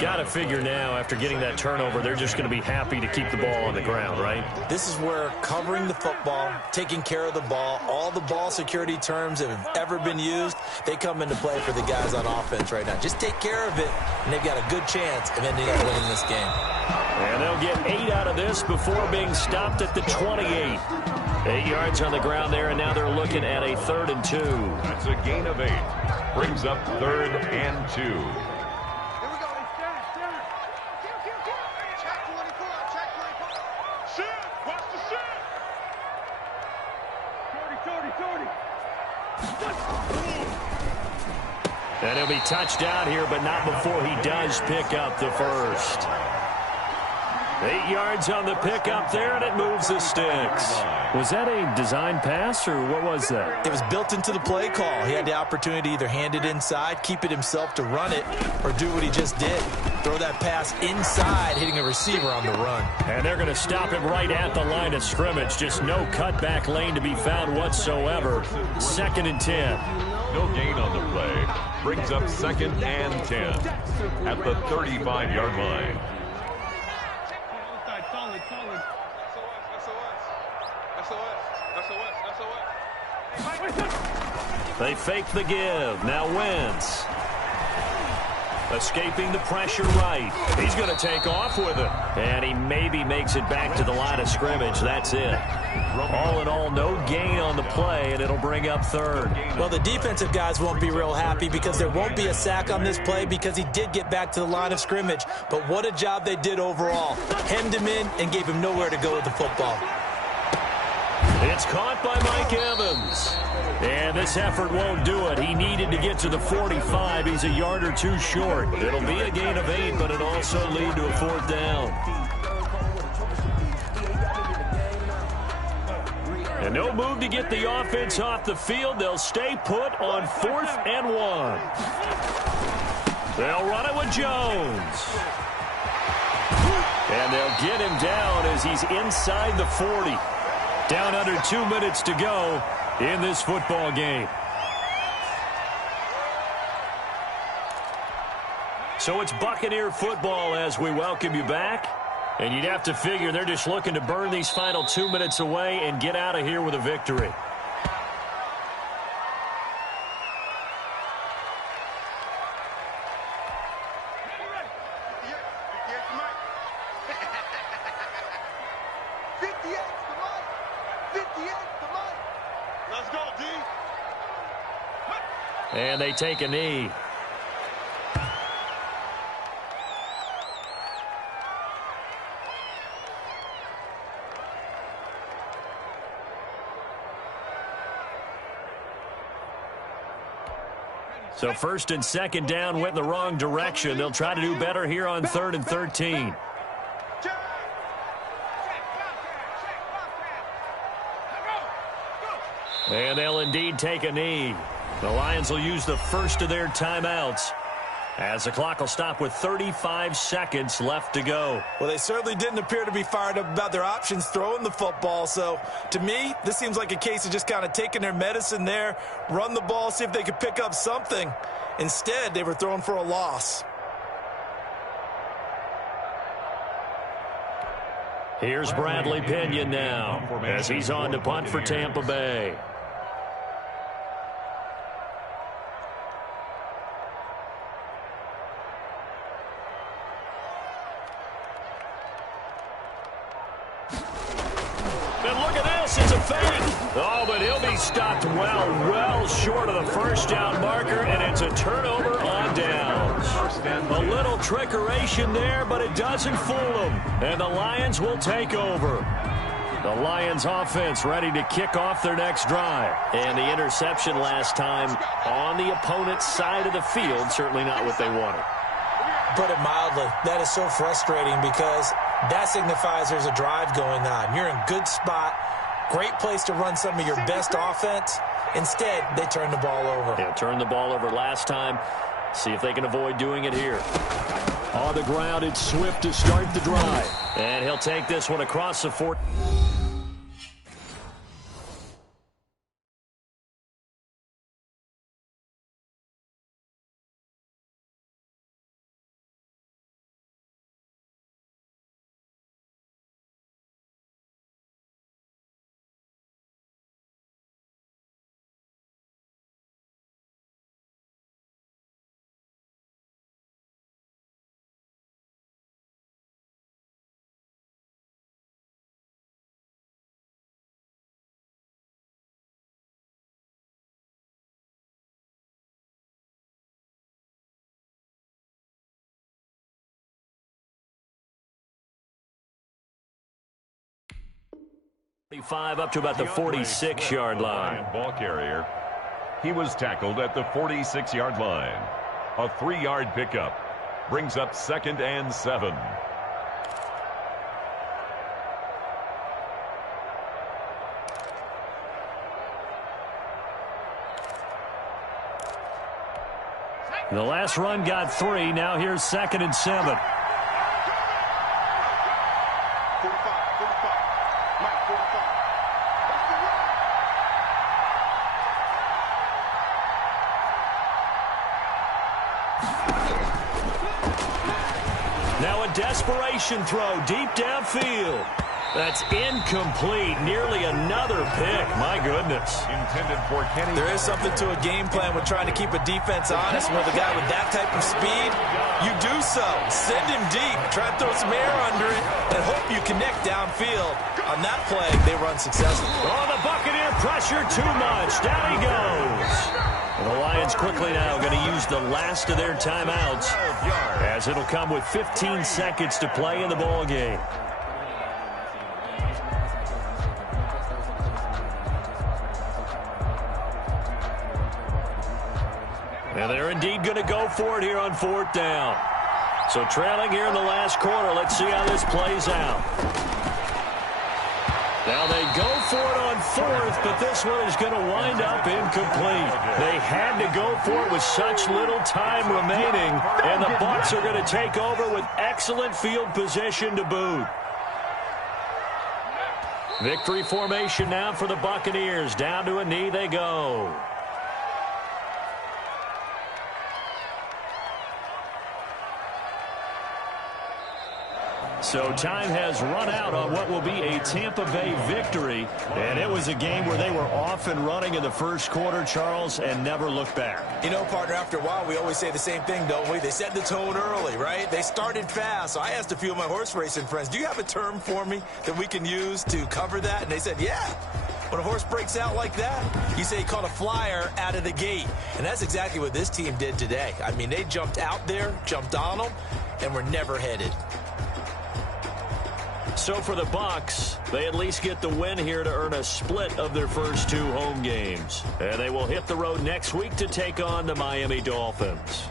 Got to figure now, after getting that turnover, they're just going to be happy to keep the ball on the ground, right? This is where covering the football, taking care of the ball, all the ball security terms that have ever been used, they come into play for the guys on offense right now. Just take care of it, and they've got a good chance of ending up winning this game. And they'll get 8 out of this before being stopped at the 28. 8 yards on the ground there, and now they're looking at a 3rd and 2. That's a gain of 8. Brings up 3rd and 2. And he'll be touched down here, but not before he does pick up the first. 8 yards on the pickup there, and it moves the sticks. Was that a design pass, or what was that? It was built into the play call. He had the opportunity to either hand it inside, keep it himself to run it, or do what he just did. Throw that pass inside, hitting a receiver on the run. And they're going to stop him right at the line of scrimmage. Just no cutback lane to be found whatsoever. 2nd and 10. No gain on the play. Brings up 2nd and 10 at the 35-yard line. They fake the give. Now Wentz. Escaping the pressure right. He's going to take off with it. And he maybe makes it back to the line of scrimmage. That's it. All in all, no gain on the play, and it'll bring up 3rd. Well, the defensive guys won't be real happy because there won't be a sack on this play because he did get back to the line of scrimmage. But what a job they did overall. Hemmed him in and gave him nowhere to go with the football. It's caught by Mike Evans. And this effort won't do it. He needed to get to the 45. He's a yard or 2 short. It'll be a gain of 8, but it'll also lead to a 4th down. And no move to get the offense off the field. They'll stay put on 4th and 1. They'll run it with Jones. And they'll get him down as he's inside the 40. Down under 2 minutes to go in this football game. So it's Buccaneer football as we welcome you back. And you'd have to figure they're just looking to burn these final 2 minutes away and get out of here with a victory. And they take a knee. So 1st and 2nd down went in the wrong direction. They'll try to do better here on 3rd and 13. And they'll indeed take a knee. The Lions will use the first of their timeouts as the clock will stop with 35 seconds left to go. Well, they certainly didn't appear to be fired up about their options throwing the football. So, to me, this seems like a case of just kind of taking their medicine there, run the ball, see if they could pick up something. Instead, they were throwing for a loss. Here's Bradley Pinion now as he's on to punt for Tampa Bay. And look at this, it's a fake. Oh, but he'll be stopped well short of the first down marker, and it's a turnover on downs. A little trickeration there, but it doesn't fool them. And the Lions will take over. The Lions offense ready to kick off their next drive. And the interception last time on the opponent's side of the field, certainly not what they wanted. Put it mildly, that is so frustrating because that signifies there's a drive going on. You're in a good spot, great place to run some of your best offense. Instead, they turn the ball over. Yeah, turned the ball over last time. See if they can avoid doing it here. On the ground, it's Swift to start the drive. And he'll take this one across the 40. Up to about the 46-yard line. Ball carrier. He was tackled at the 46-yard line. A 3-yard pickup brings up 2nd and 7. The last run got 3. Now here's 2nd and 7. Now a desperation throw deep downfield. That's incomplete. Nearly another pick. My goodness. Intended for Kenny. There is something to a game plan with trying to keep a defense honest. With a guy with that type of speed, you do so. Send him deep. Try to throw some air under it and hope you connect downfield. On that play, they run successfully. Oh, the Buccaneer pressure too much. Down he goes. The Lions quickly now going to use the last of their timeouts as it'll come with 15 seconds to play in the ball game. And they're indeed going to go for it here on 4th down. So trailing here in the last quarter. Let's see how this plays out. Now they go for it on 4th, but this one is going to wind up incomplete. They had to go for it with such little time remaining, and the Bucs are going to take over with excellent field position to boot. Victory formation now for the Buccaneers. Down to a knee they go. So time has run out on what will be a Tampa Bay victory. And it was a game where they were off and running in the first quarter, Charles, and never looked back. You know, partner, after a while, we always say the same thing, don't we? They set the tone early, right? They started fast. So I asked a few of my horse racing friends, do you have a term for me that we can use to cover that? And they said, yeah. When a horse breaks out like that, you say he caught a flyer out of the gate. And that's exactly what this team did today. I mean, they jumped out there, jumped on them, and were never headed. So for the Bucs, they at least get the win here to earn a split of their first 2 home games. And they will hit the road next week to take on the Miami Dolphins.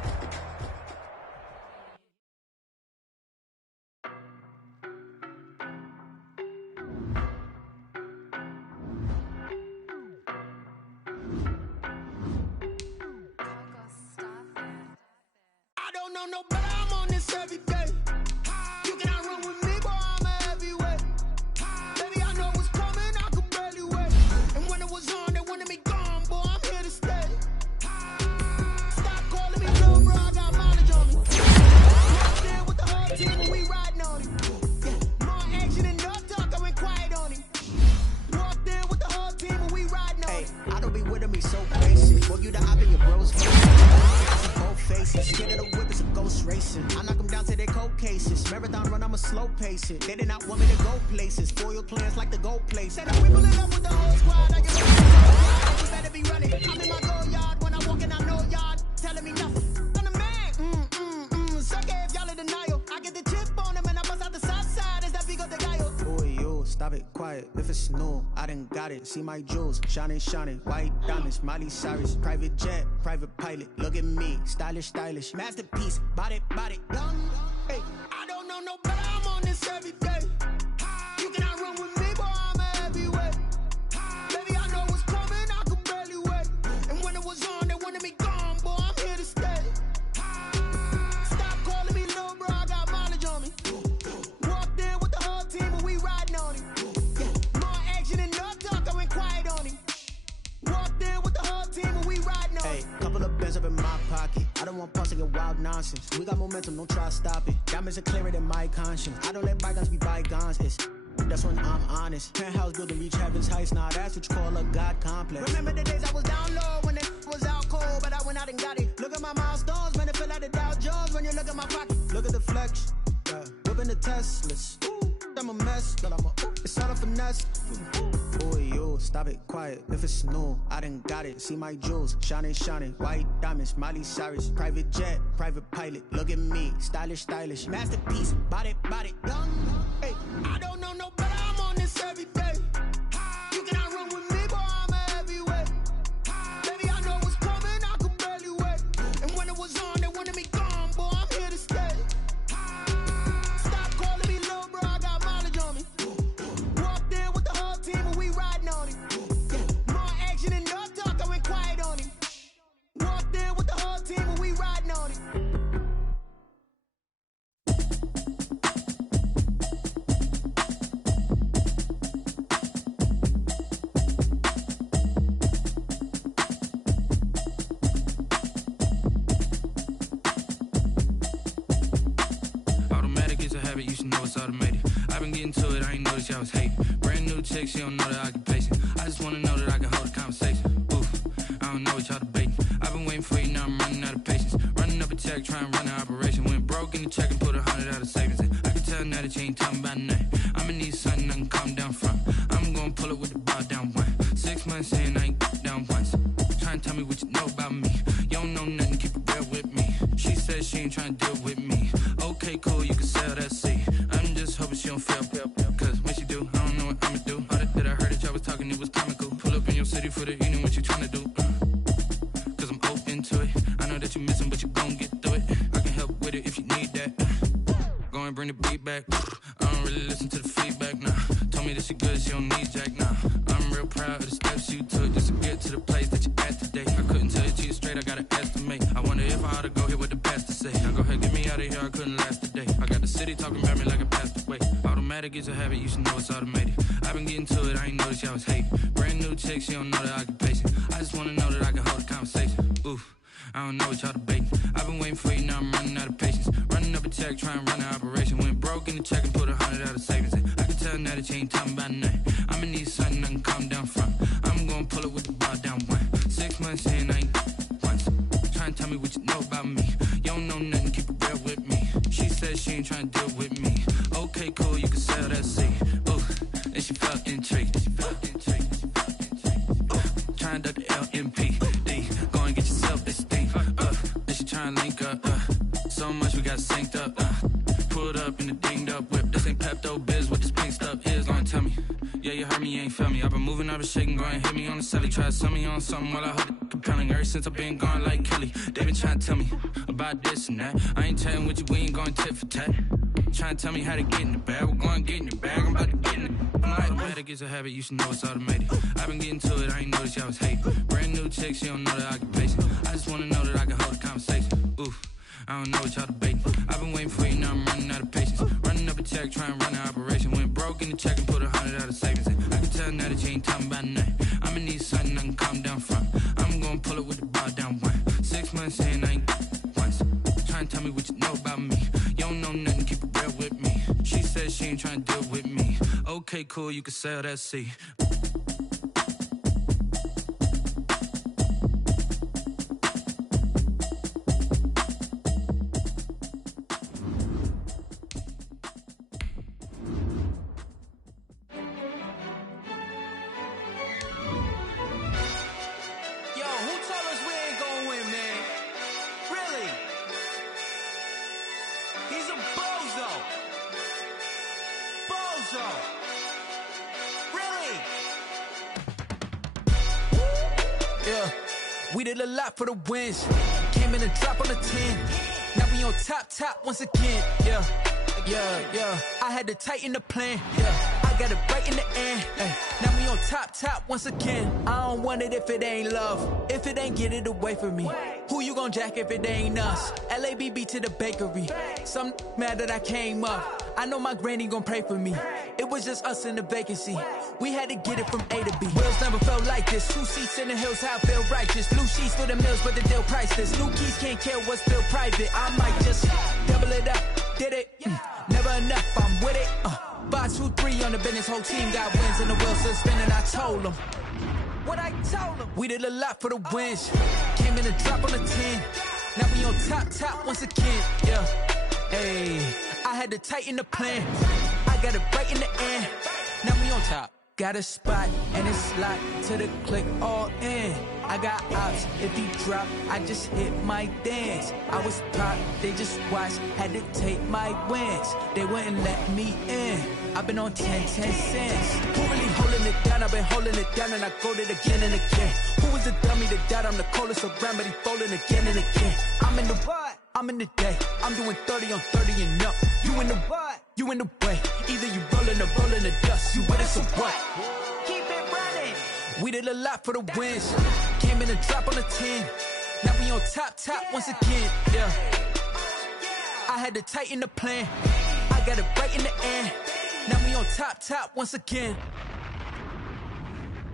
I don't know no better, I'm on this every day. You cannot run with me, boy, I'm a heavyweight. Baby, I know what's coming, I could barely wait. And when it was on, they wanted me gone, boy, I'm here to stay. Stop calling me little bro, I got mileage on me. Right there with the whole team, and we riding on it. Yeah, more action than nothing. come down to their cold cases. Marathon run, I'ma slow pace it. They did not want me to go places. Foil plans like the gold place. Said we pulling up with the whole squad. I get you better be running. I'm in my go yard. When I walk in, I know y'all telling me nothing. I'm the man. Suck it if y'all in denial. I get the chip on them and I bust out the south side. Is that big of the guy? Boy, yo, stop it, quiet. If it's new, I done got it. See my jewels, shining, white diamonds, Miley Cyrus, private jet, private pilot. Look at me, stylish, masterpiece, body, young. Hey, I don't know no better. I'm on this every day. You cannot run with me, boy. I'm a heavyweight. Baby, I know what's coming. I could barely wait. And when it was on, they wanted me gone, boy. I'm here to stay. Stop calling me little bro. I got mileage on me. Walked in with the whole team, and we riding on him. Yeah, more action and no talk. I went quiet on him. Walked in with the whole team, and we riding on him. Hey, couple of bands up in my pocket. I don't want pulse to get wild nonsense. We got momentum, don't try to stop it. Diamonds are clearer than my conscience. I don't let bygones be bygones. That's when I'm honest. Penthouse building reach heaven's heights. Now that's what you call a God complex. Remember the days I was down low when it was out cold, but I went out and got it. Look at my milestones, man, it feel like the Dow Jones when you look at my pocket. Look at the flex, yeah. Whipping the Teslas. Ooh, I'm a mess, but it's all a finesse. Boy, yo, stop it, quiet. If it's new, I done got it. See my jewels, shining, white diamonds, Miley Cyrus, private jet, private pilot. Look at me, stylish, masterpiece, body, young. Hey, I don't know no better. I'm on this every day. You cannot run with me, boy. I'm a heavyweight. Baby, I know what's coming. I could barely wait. And when it was on, they wanted me gone, boy. I'm here to stay. Stop calling me little bro. I got mileage on me. Walked in with the whole team, and we riding on him. Yeah, more action and no talk. I went quiet on him. Walked in with the whole team, and we riding on him. You should know it's automated. I've been getting to it, I ain't noticed y'all was hating. Brand new chick, she don't know the occupation. I just wanna know that I can hold a conversation. Oof, I don't know what y'all debating. I've been waiting for you, now I'm running out of patience. Running up a check, trying to run an operation. Went broke in the check and put 100 out of savings in. I can tell now that you ain't talking about nothing. I'ma need something I can calm down from. I'm gonna pull it with the bar down one. 6 months in, I ain't down once. Trying to tell me what you know about me. You don't know nothing, keep it real with me. She said she ain't trying to deal with me. Okay, cool, you can sell that seat. I'm just hoping she don't fail. Cause when she do, I don't know what I'ma do. All that I heard that y'all was talking, it was comical. Pull up in your city for the evening, what you trying to do? Cause I'm open to it. I know that you missing, but you gon' get through it. I can help with it if you need that. Go and bring the beat back. I don't really listen to the feedback, nah. Told me that she good, she don't need jack, nah. I'm real proud of the steps you took just to get to the place that you at today. I couldn't tell you to you straight, I gotta estimate. I wonder if I ought to go here with the best to say. Now go ahead, get me out of here, I couldn't last a day. I got the city talking about me like I passed away. Automatic is a habit, you should know it's automated. I've been getting to it, I ain't noticed y'all was hating. Brand new chick, she don't know the occupation. I just wanna know that I can hold a conversation. Oof, I don't know what y'all debating. I've been waiting for you, now I'm running out of patience. Running up a check, trying to run an operation. Went broke in the check and put 100 out of savings in. I can tell now that you ain't talking about nothing. I'ma need something I can calm down from. I'm gonna pull it with the bar down one. 6 months in, I ain't once. Trying to tell me what you know about me. You don't know nothing, keep it real with me. She said she ain't trying to deal with me. Okay, cool, you can sell that seat. Ooh, and she felt intrigued. Trying to duck the LMPD. Go and get yourself this thing. And she trying to link up. So much we got synced up. Pulled up in the dinged up whip. This ain't Pepto Biz, what this pink stuff is. Gonna tell me. Yeah, you heard me, you ain't feel me. I've been moving, I've been shaking, go and hit me on the celly. Try to sell me on something while I hold it compelling. Ever since I've been gone like Kelly, they been trying to tell me about this and that. I ain't chatting with you, we ain't going tit for tat. Trying to tell me how to get in the bag. We're going to get in the bag, I'm about to get in it. Automatic is a habit, you should know it's automated. I've been getting to it, I ain't noticed y'all was hating. Brand new chick, she don't know the occupation. I just wanna know that I can hold a conversation. Oof, I don't know what y'all debating. I've been waiting for you, now I'm running out of patience. Running up a check, trying to run an operation. Went broke in the check and put 100 out of savings in. I can tell now that you ain't talking about nothing. I'ma need something I can calm down from. I'm gonna pull it with the bar down one. 6 months in, I ain't once. Trying to tell me what you know about me. You don't know nothing, keep it real with me. She said she ain't trying to deal with me. Okay, cool, you can sell that seat. Redzone. Really? Yeah, we did a lot for the wins. Came in and drop on the 10. Now we on top once again. Yeah. I had to tighten the plan. Yeah, I got it right in the end. Ay, now we on top once again. I don't want it if it ain't love. If it ain't, get it away from me. Who you gon' jack if it ain't us? LABB to the bakery. Some mad that I came up. I know my granny gon' pray for me. It was just us in the vacancy. We had to get it from A to B. Wheels never felt like this. 2 seats in the hills, how I feel righteous. Blue sheets for the mills, but the deal priceless. New keys can't care what's still private. I might just double it up. Did it? Never enough, I'm with it. 5, 2, 3 on the business. Whole team got wins and the wheels still spinning. I told them what I told them. We did a lot for the wins. Came in and drop on the 10. Now we on top once again. Yeah. Hey, I had to tighten the plan. I got it right in the end. Now we on top. Got a spot and it's locked to the click all in. I got ops, if he drop, I just hit my dance. I was pop, they just watched, had to take my wins. They wouldn't let me in. I've been on 10 cents. Who really holding it down? I've been holding it down and I called it again and again. Who was the dummy that died? I'm the coldest around, but he folding again and again. I'm in the what? I'm in the day. I'm doing 30 on 30 and up. You in the what? You in the way. Either you rolling or rolling the dust. You with us or what? Keep it running. We did a lot for the wins. Came in and drop on the 10. Now we on top once again. Yeah. I had to tighten the plan. I got it right in the end. Now we on top once again.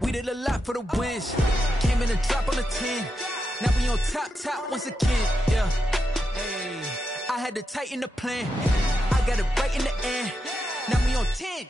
We did a lot for the wins. Came in and drop on the 10. Now we on top once again. Yeah. Hey, I had to tighten the plan. I got it right in the end. Now we on 10.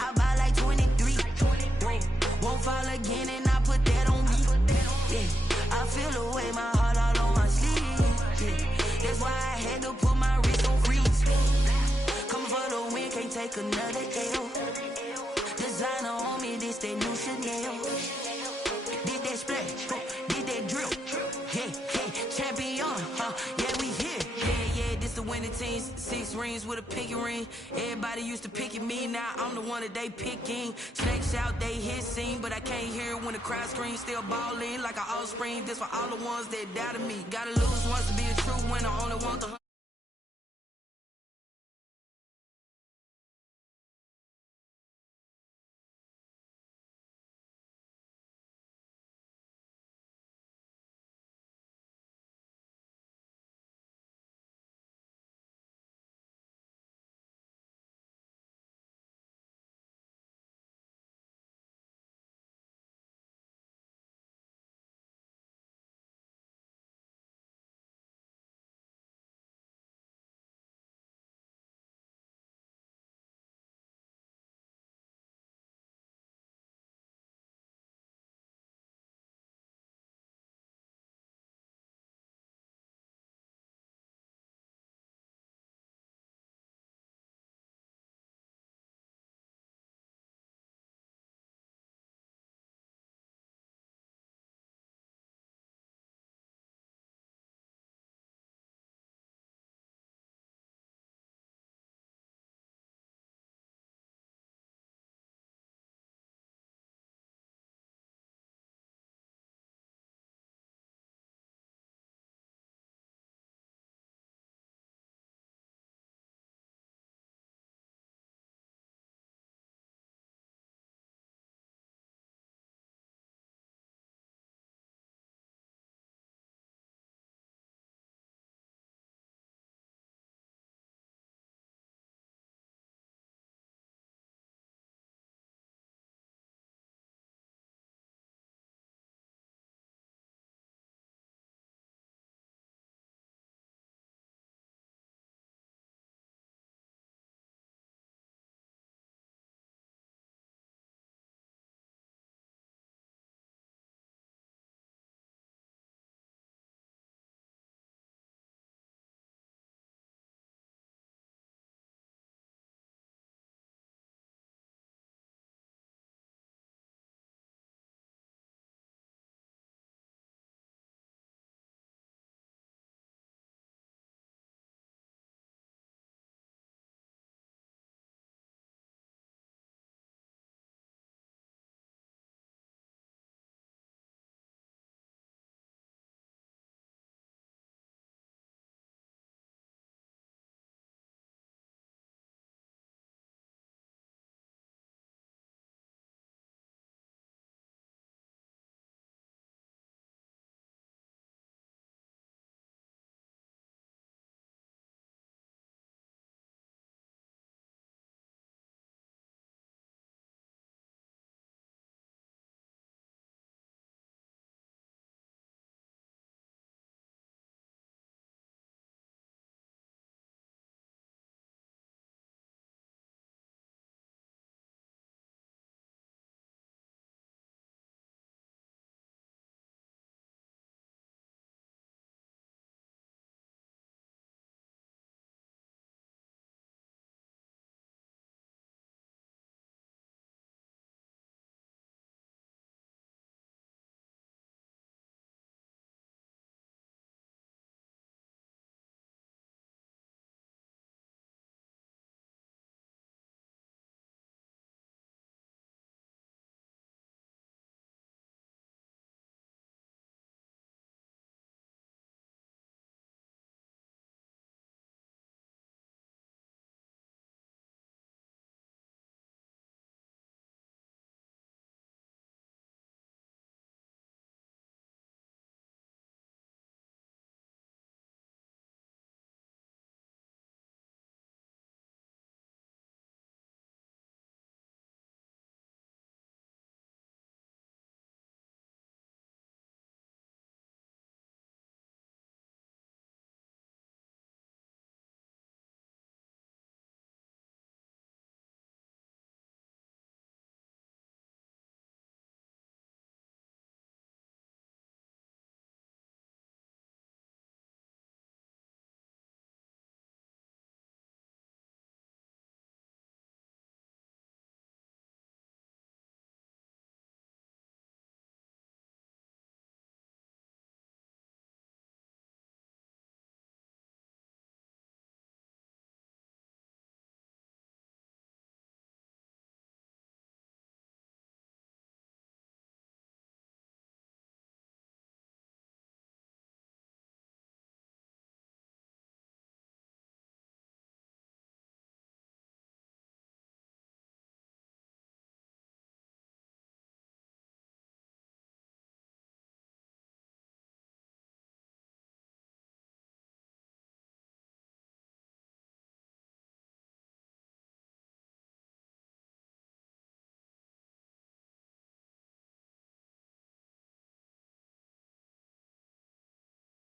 I buy like 23. Won't fall again and I put that on me. Yeah, I feel the way, my heart all on my sleeve. Yeah, that's why I had to put my wrist on freeze. Coming for the win, can't take another L. Designer on me, this that new Chanel. Did that splash, did that drill. Yeah, champion, yeah, we here. Yeah, this the winning team. 6 rings with a pinky ring. Everybody used to pick at me, now I'm the one that they picking. Snakes out, they hit scene, but I can't hear it when the crowd screams. Still ballin' like an offspring. This for all the ones that doubted me. Gotta lose once to be a true winner. Only want the